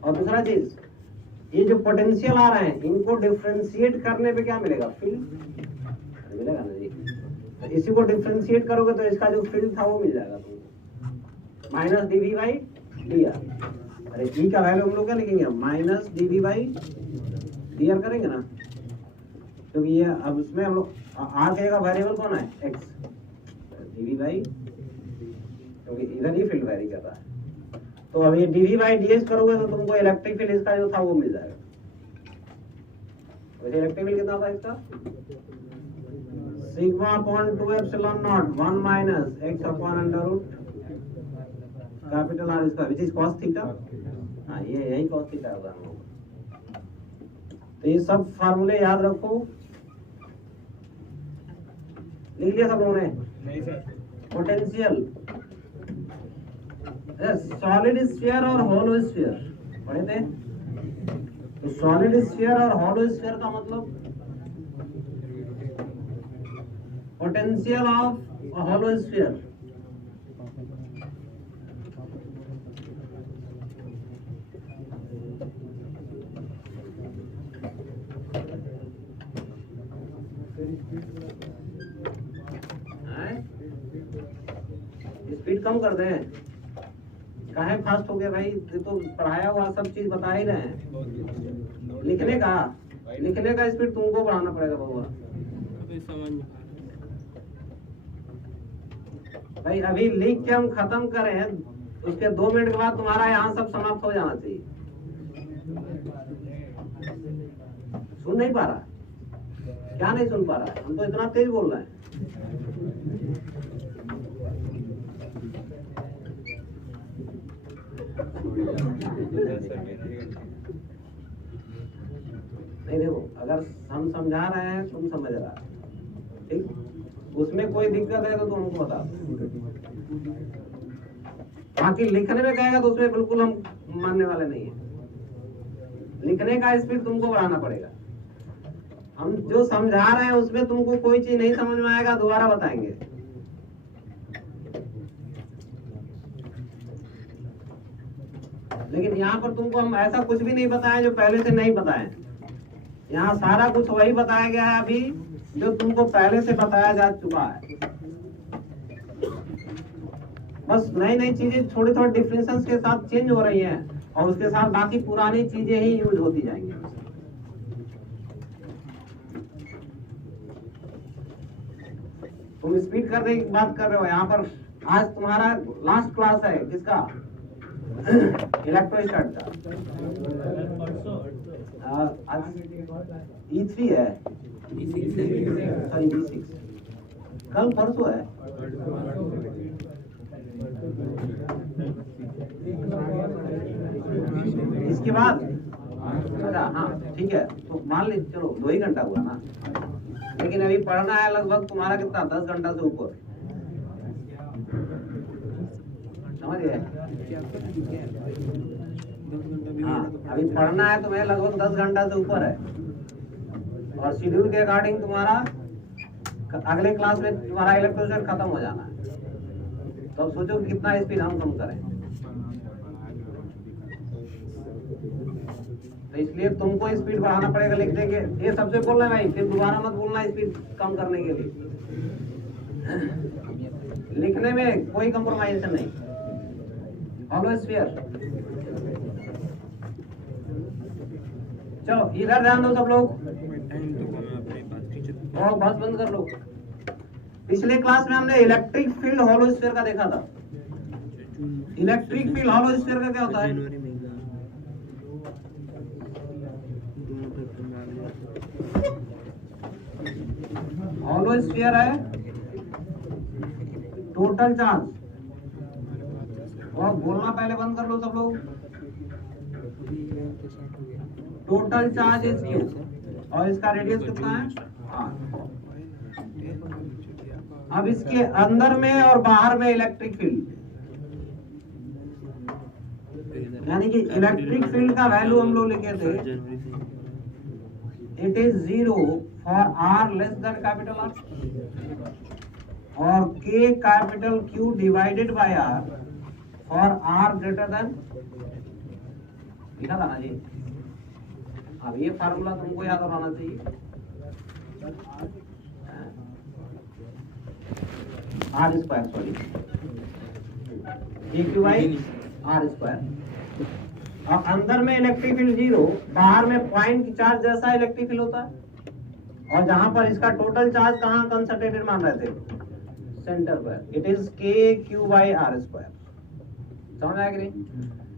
और दूसरा चीज ये जो पोटेंशियल आ रहे हैं इनको डिफरेंशिएट करने पे क्या मिलेगा? फील्ड मिलेगा ना जी। तो इसी को डिफरेंशिएट करोगे तो इसका जो फील्ड था वो मिल जाएगा तुमको, -dv/dr। अरे ई का वैल्यू हम लोग क्या लिखेंगे? -dv/dr करेंगे ना, क्योंकि ये अब उसमें हम लोग आर कहेगा वेरिएबल कौन है? x। dv/, क्योंकि इधर ही फील्ड वेरी कर रहा है। तो अब ये dv/ds करोगे तो तुमको इलेक्ट्रिक फील्ड इसका जो था वो मिल जाएगा। वैसे इलेक्ट्रिक फील्ड कितना था इसका? σ/2ε0 1 माइनस x/√R², इसका विच इज cos थीटा। हाँ ये यही cos थीटा होगा हम लोग। तो ये सब फार्मूले याद रखो। लिख लिया सब लोगों ने? नहीं सर। पोटेंशियल सॉलिड स्फीयर और होलो स्फीयर पढ़े थे। तो सॉलिड स्फीयर और होलो स्फीयर का मतलब potential of hollow sphere speed कम कर दें। काहे फास्ट हो गया भाई? तो पढ़ाया हुआ सब चीज बता ही रहे हैं। लिखने का स्पीड तुमको बढ़ाना पड़ेगा बउआ। भाई अभी लिख के हम खत्म करें उसके 2 मिनट के बाद तुम्हारा यहाँ सब समाप्त हो जाना चाहिए। सुन नहीं पा रहा? क्या नहीं सुन पा रहा? हम तो इतना तेज बोल रहे हैं। नहीं देखो, अगर हम समझा रहे हैं तुम समझ रहा है, ठीक, उसमें कोई दिक्कत है तो तुम हमको बता। बाकी लिखने में कहेगा तो उसमें बिल्कुल हम मानने वाले नहीं है। लिखने का स्पीड तुमको बढ़ाना पड़ेगा। हम जो समझा रहे हैं उसमें तुमको कोई चीज नहीं समझ में आएगा दोबारा बताएंगे। लेकिन यहाँ पर तुमको हम ऐसा कुछ भी नहीं बताएं जो पहले से नहीं बताएं। यहाँ सारा कुछ वही बताया गया है अभी जो तुमको पहले से बताया जा चुका है। बस नई नई चीजें थोड़ी थोड़ी डिफरेंसेस के साथ चेंज हो रही हैं और उसके साथ बाकी पुरानी चीजें ही यूज होती जाएंगी। तुम स्पीड करने की बात कर रहे हो। यहाँ पर आज तुम्हारा लास्ट क्लास है किसका? इलेक्ट्रोस्टैट का। E3 है, सॉरी E6 कल परसों है। इसके बाद अच्छा हाँ ठीक है, तो मान लीजिए चलो 2 ही घंटा हुआ ना, लेकिन अभी पढ़ना है लगभग तुम्हारा कितना 10 घंटा से ऊपर, समझ गए? हाँ अभी पढ़ना है तुम्हें लगभग 10 घंटा से ऊपर है, और शेड्यूल के अकॉर्डिंग तुम्हारा अगले क्लास में तुम्हारा इलेक्ट्रोशन खत्म हो जाना है, तो अब सोचो कि कितना स्पीड हम कम करें। तो इसलिए तुमको स्पीड बढ़ाना पड़ेगा लिखने के, ये सबसे बोल रहे हैं भाई, फिर दोबारा मत बोलना स्पीड कम करने के लिए। लिखने में कोई कंप्रोमाइजेशन नहीं, ऑलवेज फेयर। चलो इधर ध्यान दो सब लोग, और बस बंद कर लो। पिछले क्लास में हमने इलेक्ट्रिक फील्ड हॉलो स्फीयर का देखा था। इलेक्ट्रिक फील्ड हॉलो स्फीयर का क्या होता है? हॉलो स्फीयर है टोटल चार्ज, और बोलना पहले बंद कर लो सब लोग, टोटल चार्ज इज क्यू, और इसका रेडियस कितना है r। अब इसके अंदर में और बाहर में इलेक्ट्रिक फील्ड, यानी कि इलेक्ट्रिक फील्ड का वैल्यू हम लोग लिखे थे, it is 0 for r less than capital R, और k capital Q divided bye r for r greater then, लिखा था ना जी। अब ये फार्मूला तुमको याद होना चाहिए, r square sorry aq by r square. और अंदर में इलेक्ट्रिक फील्ड 0, बाहर में पॉइंट चार्ज जैसा इलेक्ट्रिक फील्ड होता है, और जहां पर इसका टोटल चार्ज कहां कंसंट्रेटेड मान रहे थे, सेंटर पर, it is kq by r square. समझ आया कि नहीं?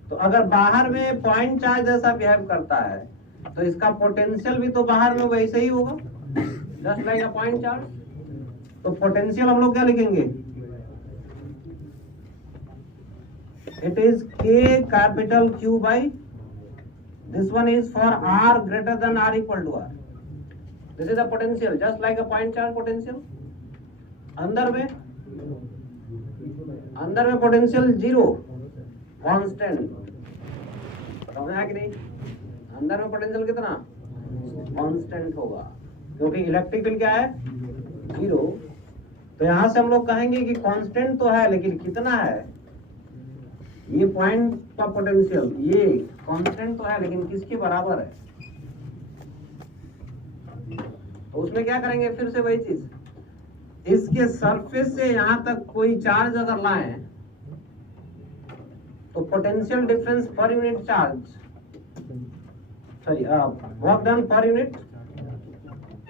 तो अगर बाहर में पॉइंट चार्ज जैसा बिहेव करता है, तो इसका पोटेंशियल भी तो बाहर में वैसे ही होगा, just like a point charge. तो पोटेंशियल हम लोग क्या लिखेंगे, it is k capital Q by, this one is for r greater than r equal to r, this is the potential just like a point charge potential. अंदर में potential 0 constant, समझ आया कि नहीं? अंदर में पोटेंशियल कितना कांस्टेंट होगा, क्योंकि इलेक्ट्रिक फील्ड क्या है 0। तो यहां से हम लोग कहेंगे कि कांस्टेंट तो है, लेकिन कितना है, ये पॉइंट का पोटेंशियल ये कांस्टेंट तो है, लेकिन किसके बराबर है? तो उसमें क्या करेंगे, फिर से वही चीज, इसके सरफेस से यहां तक कोई चार्ज अगर लाएं, तो potential difference per unit charge, sorry work done per unit,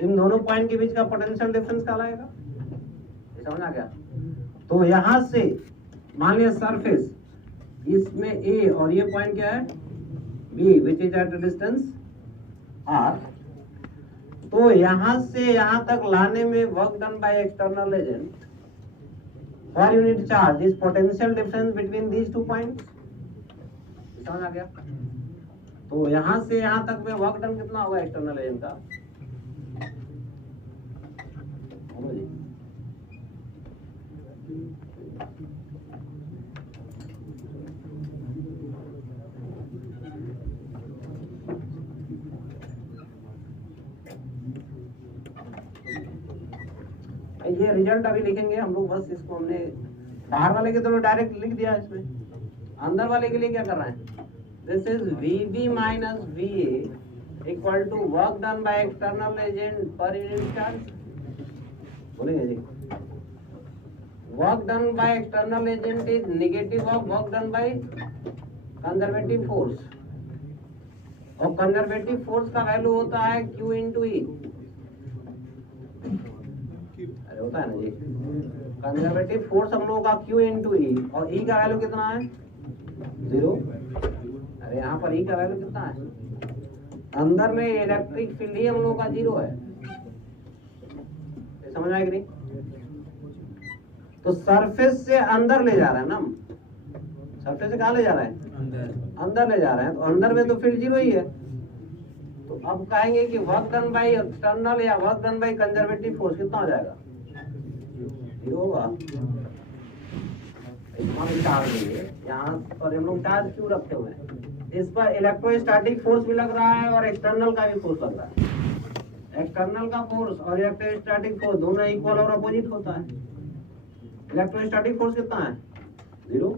इन दोनों पॉइंट के बीच का पोटेंशियल डिफरेंस कहलाएगा। समझ आ गया? तो यहां से मान लिया सरफेस, इसमें A और ये पॉइंट क्या है B, which is at distance R। तो यहां से यहां तक लाने में work done by external agent per unit charge is potential difference between these two points. समझ आ गया? तो यहां से यहां तक में वर्क डन कितना होगा एक्सटर्नल एजेंट का, ये रिजल्ट अभी लिखेंगे हम लोग, बस इसको हमने बाहर वाले के तो डायरेक्ट लिख दिया, इसमें अंदर वाले के लिए क्या कर रहे हैं, this is VB minus VA equal to work done by external agent per unit charge. बोलेंगे जी, work done by external agent is negative of work done by conservative force, और कंजर्वेटिव फोर्स का वैल्यू होता है Q into E। होता है ना जी, conservative force हम लोगों का Q इंटू E, और E का वैल्यू कितना है 0। अरे यहाँ पर E का वैल्यू कितना है, अंदर में इलेक्ट्रिक फील्ड ही हम लोगों का 0 है। समझ आएगी नहीं? तो सरफेस से अंदर ले जा रहा है ना, सरफेस से कहाँ ले जा रहे हैं? अंदर ले जा रहे हैं, तो अंदर में तो फील्ड जीरो ही है। तो अब कहेंगे कि वर्क डन बाई एक्सटर्नल या work done by conservative force कितना हो जाएगा? जीरो होगा। यहाँ पर हम लोग चार्ज क्यों रखे हुए हैं? इस पर इलेक्ट्रोस्टैटिक फोर्स भी लग रहा है और एक्सटर्नल का भी फोर्स लग रहा है। एक्सटर्नल का फोर्स और इलेक्ट्रोस्टैटिक फोर्स दोनों इक्वल और अपोजिट होता है। इलेक्ट्रोस्टैटिक फोर्स कितना है? जीरो।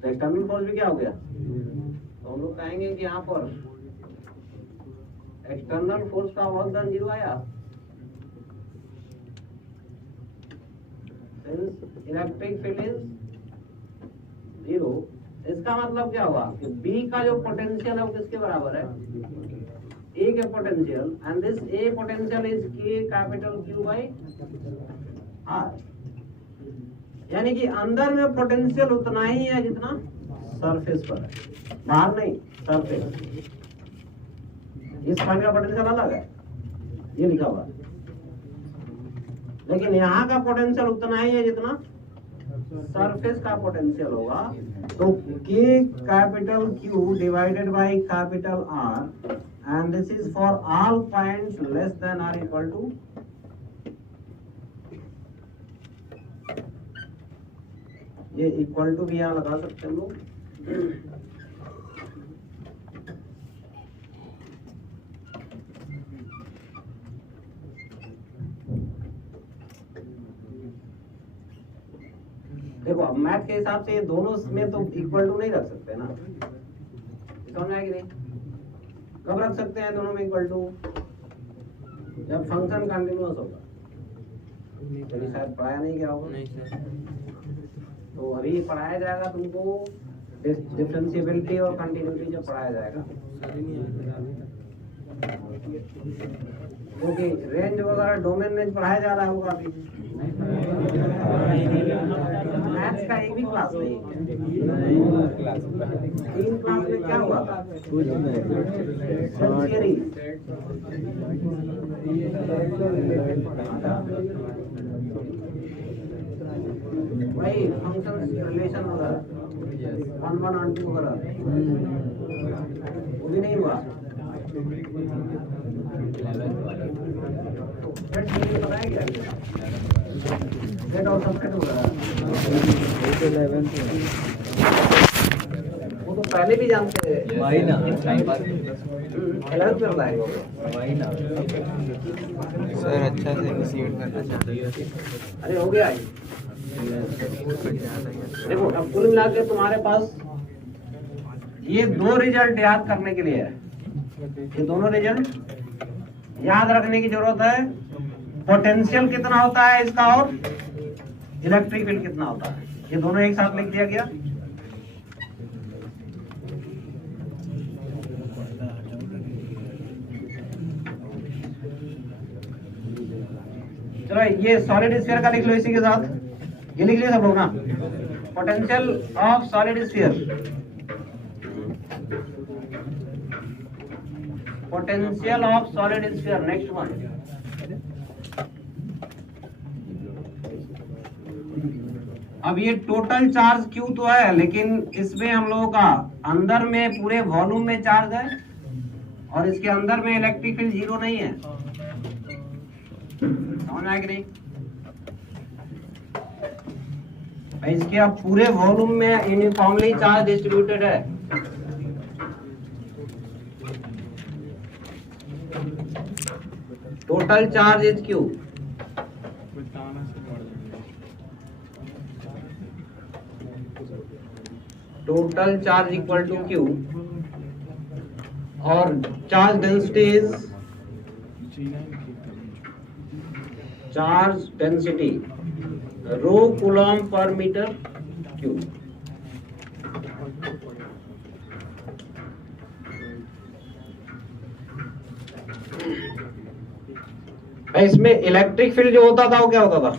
तो एक्सटर्नल फोर्स भी क्या हो गया? तो हम लोग कहेंगे कि यहाँ पर एक्सटर्नल फोर्स का वर्क डन जीरो आया। Electric field is zero. इसका मतलब क्या हुआ कि बी का जो पोटेंशियल है वो किसके बराबर है? ए के potential, and this A potential is के कैपिटल क्यू बाई आर। यानी कि अंदर में पोटेंशियल उतना ही है जितना सरफेस पर है, बाहर नहीं, सरफेस। इस पॉइंट का पोटेंशियल अलग है, ये लिखा हुआ है, लेकिन यहाँ का पोटेंशियल उतना ही है जितना सरफेस का पोटेंशियल होगा। तो K capital Q divided by capital R, and this is for all points less than R equal to, ये इक्वल टू भी यहाँ लगा सकते हैं हम लोग। देखो अब मैथ के हिसाब से ये दोनों में तो इक्वल टू नहीं रख सकते ना, समझ आएगी नहीं? कब रख सकते हैं दोनों में इक्वल टू? जब फंक्शन कंटिन्यूअस होगा। तो शायद पढ़ाया नहीं गया होगा। नहीं सर। तो अभी पढ़ाया जाएगा तुमको डिफरेंशिएबिलिटी और कंटिन्यूटी जब पढ़ाया जाएगा, क्योंकि रेंज वगैरह डोमेन रेंज पढ़ाया जा रहा होगा अभी। मैथ्स का एक भी क्लास नहीं, 3 क्लास में क्या हुआ था? थियरी, वही फंक्शन रिलेशन वगैरह, 1 1 और 2 वगैरह, वो भी नहीं हुआ। और सबसेट वगैरह वो तो पहले भी जानते हैं, वही ना, 11th में बताएंगे वही ना। सर अच्छा से इनिशिएट करना चाहते हैं। अरे हो गया। देखो अब कुल मिला के तुम्हारे पास ये 2 रिजल्ट याद करने के लिए है। ये दोनों रिजल्ट याद रखने की जरूरत है। पोटेंशियल कितना होता है इसका और इलेक्ट्रिक फील्ड कितना होता है, ये दोनों एक साथ लिख दिया गया। चलो ये सॉलिड स्फीयर का लिख लो इसी के साथ, ये लिख लिया सब लोग ना। Potential of solid sphere, potential of solid sphere. Next one, अब ये टोटल चार्ज क्यू तो है, लेकिन इसमें हम लोगों का अंदर में पूरे वॉल्यूम में चार्ज है और इसके अंदर में इलेक्ट्रिक फील्ड जीरो नहीं है। समझ आया कि नहीं? इसके अब पूरे वॉल्यूम में यूनिफॉर्मली चार्ज डिस्ट्रीब्यूटेड है। Total charge is Q. Total charge equal to Q और charge density is, charge density rho coulomb per metre cube. इसमें इलेक्ट्रिक फील्ड जो होता था वो क्या होता था?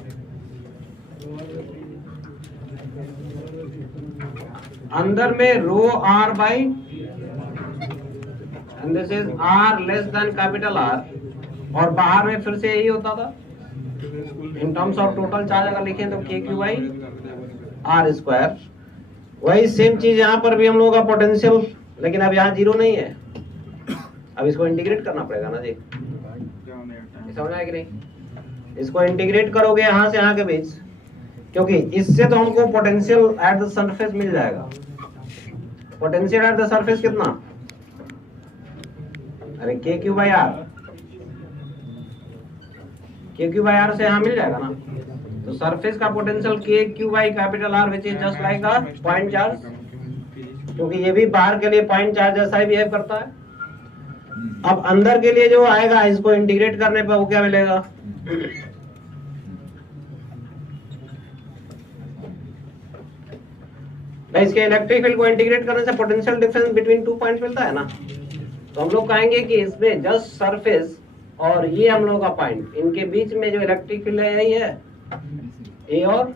अंदर में rho R by, and this is R less than capital R, और बाहर में फिर से यही होता था। In terms of total charge अगर लिखें तो K Q by are square, वही सेम चीज यहाँ पर भी हम लोगों का पोटेंशियल, लेकिन अब यहाँ जीरो नहीं है, अब इसको इंटीग्रेट करना पड़ेगा ना जी, समझ आया कि नहीं? इसको इंटीग्रेट करोगे यहाँ से यहाँ के बीच, क्योंकि इससे तो हमको पोटेंशियल एट द सरफेस मिल जाएगा। पोटेंशियल एट द सरफेस कितना, अरे के क्यू बाई आर, के क्यू बाई आर से यहाँ मिल जाएगा ना। तो सरफेस का पोटेंशियल के Q by capital are which is just like a point charge, क्योंकि ये भी बाहर के लिए पॉइंट चार्ज जैसा ही बिहेव करता है। अब अंदर के लिए जो आएगा, इसको इंटीग्रेट करने पर वो क्या मिलेगा, इसके इलेक्ट्रिक फील्ड को इंटीग्रेट करने से potential difference between two points मिलता है ना। तो हम लोग कहेंगे कि इसमें जस्ट सरफेस और ये हम लोग का पॉइंट, इनके बीच में जो इलेक्ट्रिक फील्ड है यही है, ए और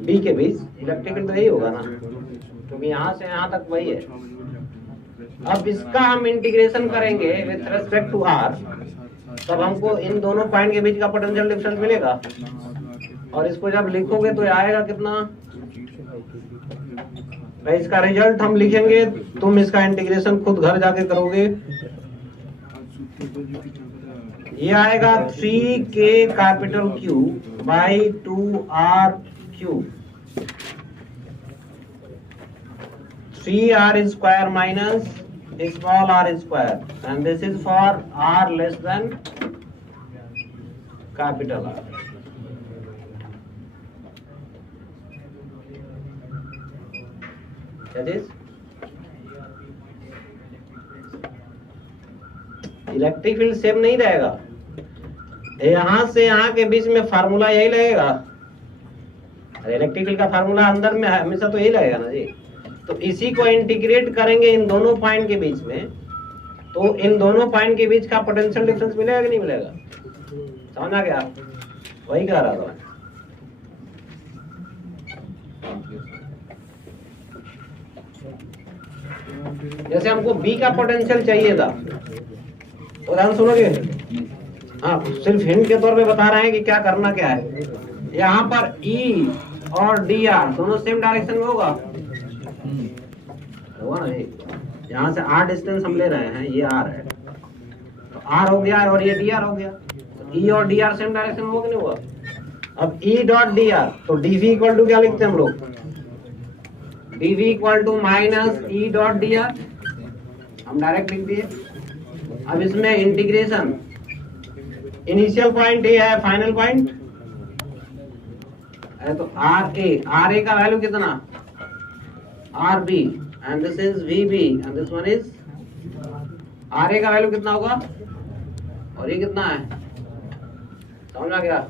बी के बीच इलेक्ट्रिक फील्ड तो यही होगा ना, क्योंकि यहाँ से यहाँ तक वही है। अब इसका हम इंटीग्रेशन करेंगे विथ रेस्पेक्ट टू आर, तब हमको इन दोनों पॉइंट के बीच का पोटेंशियल डिफरेंस मिलेगा। और इसको जब लिखोगे तो आएगा कितना, इसका रिजल्ट हम लिखेंगे, तुम इसका इंटीग्रेशन खुद घर जाके करोगे। ये आएगा 3k capital Q by 2r cube, 3r square minus small r square, and this is for r less than capital R। Electric field same नहीं रहेगा, यहाँ से यहाँ के बीच में फार्मूला यही लगेगा। इलेक्ट्रिक फील्ड का फार्मूला अंदर में हमेशा तो यही लगेगा ना जी। तो इसी को इंटीग्रेट करेंगे इन दोनों पॉइंट के बीच में, तो इन दोनों पॉइंट के बीच का पोटेंशियल डिफरेंस मिलेगा कि नहीं मिलेगा, समझ आ गया? वही कह रहा था। जैसे हमको बी का पोटेंशियल चाहिए था, तो ध्यान सुनोगे, हाँ सिर्फ हिंट के तौर पे बता रहे हैं कि क्या करना क्या है। यहाँ पर ई और डी आर दोनों सेम डायरेक्शन में होगा ना जी। यहाँ से आर डिस्टेंस हम ले रहे हैं, ये आर है, तो आर हो गया और ये डी आर हो गया। तो ई और डी आर सेम डायरेक्शन में होगा कि नहीं होगा? अब ई डॉट डी आर, तो डी वी इक्वल टू क्या लिखते हैं हम लोग, D V equal to minus E dot D R, हम डायरेक्ट लिख दिए। अब इसमें इंटीग्रेशन, इनिशियल पॉइंट ए है, फाइनल पॉइंट है, तो आर ए का वैल्यू कितना, R B, and this is V B, and this one is R A का वैल्यू कितना होगा, और ये कितना है, समझ में गया?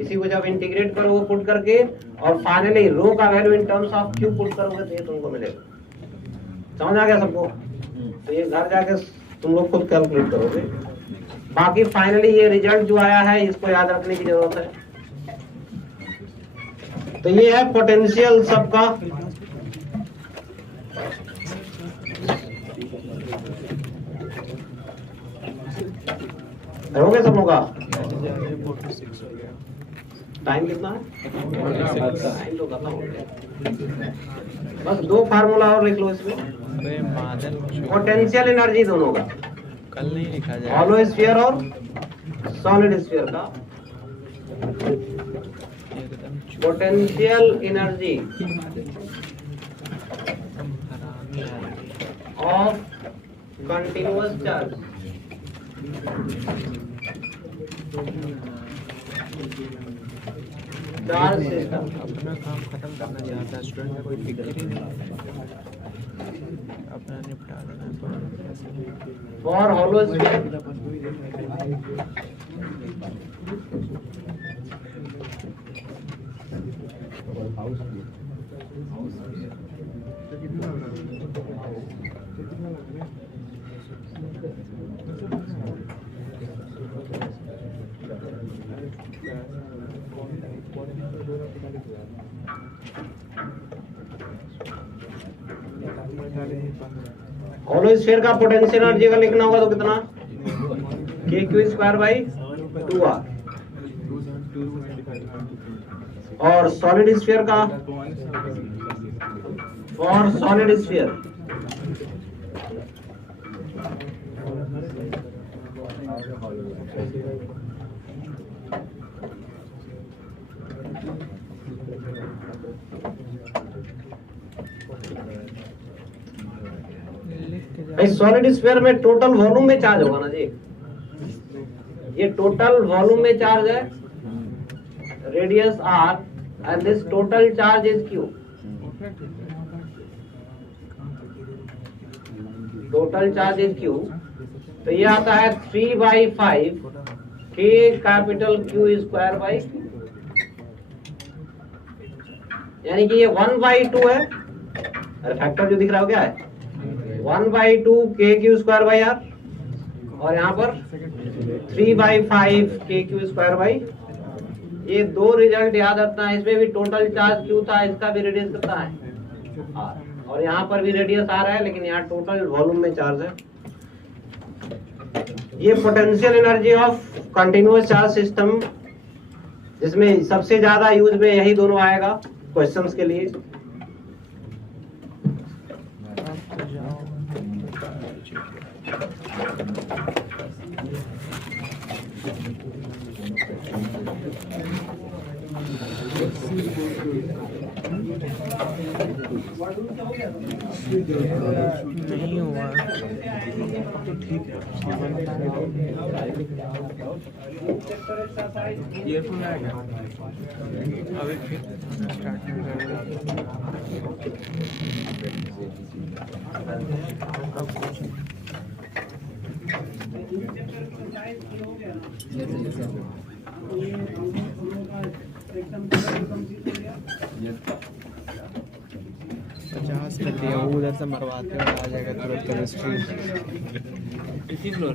इसी को जब इंटीग्रेट करोगे पुट करके, और फाइनली रो का value in terms of Q put करोगे, तो ये तुमको मिलेगा। समझ आ गया सबको? तो ये घर जाके तुम लोग खुद कैलकुलेट करोगे। बाकी फाइनली ये रिजल्ट जो आया है, इसको याद रखने की जरूरत है। तो ये है पोटेंशियल सबका। हो गया सब लोग का? टाइम कितना है? टाइम तो खत्म हो गया। बस दो फार्मूला और लिख लो इसमें, पोटेंशियल एनर्जी दोनों का, कल नहीं लिखा जाएगा, हॉलो स्फीयर और सॉलिड स्फीयर का potential energy of continuous charge system. अपना काम खत्म करना चाहता है स्टूडेंट में, कोई फिक्र ही नहीं, अपना निपटा देना for hollow sphere hollow sphere का पोटेंशियल एनर्जी का लिखना होगा तो कितना, के क्यू स्क्वायर बाई 2r, और सॉलिड स्फीयर का for solid sphere. भाई सॉलिड स्फीयर में टोटल वॉल्यूम में चार्ज होगा ना जी, ये टोटल वॉल्यूम में चार्ज है, radius r and this total charge is q. Total charge is q, तो ये आता है 3/5 k capital Q square by, यानी कि ये 1/2 है, अरे फैक्टर जो दिख रहा है क्या है, 1/2 k Q square by r, और यहाँ पर 3/5 k Q स्क्वायर बाई. ये दो रिजल्ट याद रखना है, इसमें भी टोटल चार्ज Q था, इसका भी रेडियस कितना है r, और यहाँ पर भी रेडियस r है, लेकिन यहाँ टोटल वॉल्यूम में चार्ज है. ये potential energy of continuous charge system, जिसमें सबसे ज्यादा यूज में यही दोनों आएगा क्वेश्चंस के लिए. नहीं हुआ तो ठीक है. ये फुल आ गया, अभी फिर स्टार्ट पचास कर दिया, वो उधर से मरवाते हुए आ जाएगा तुरंत केमिस्ट्री इसी फ्लोर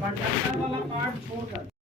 कंडक्टर वाला पार्ट छोड़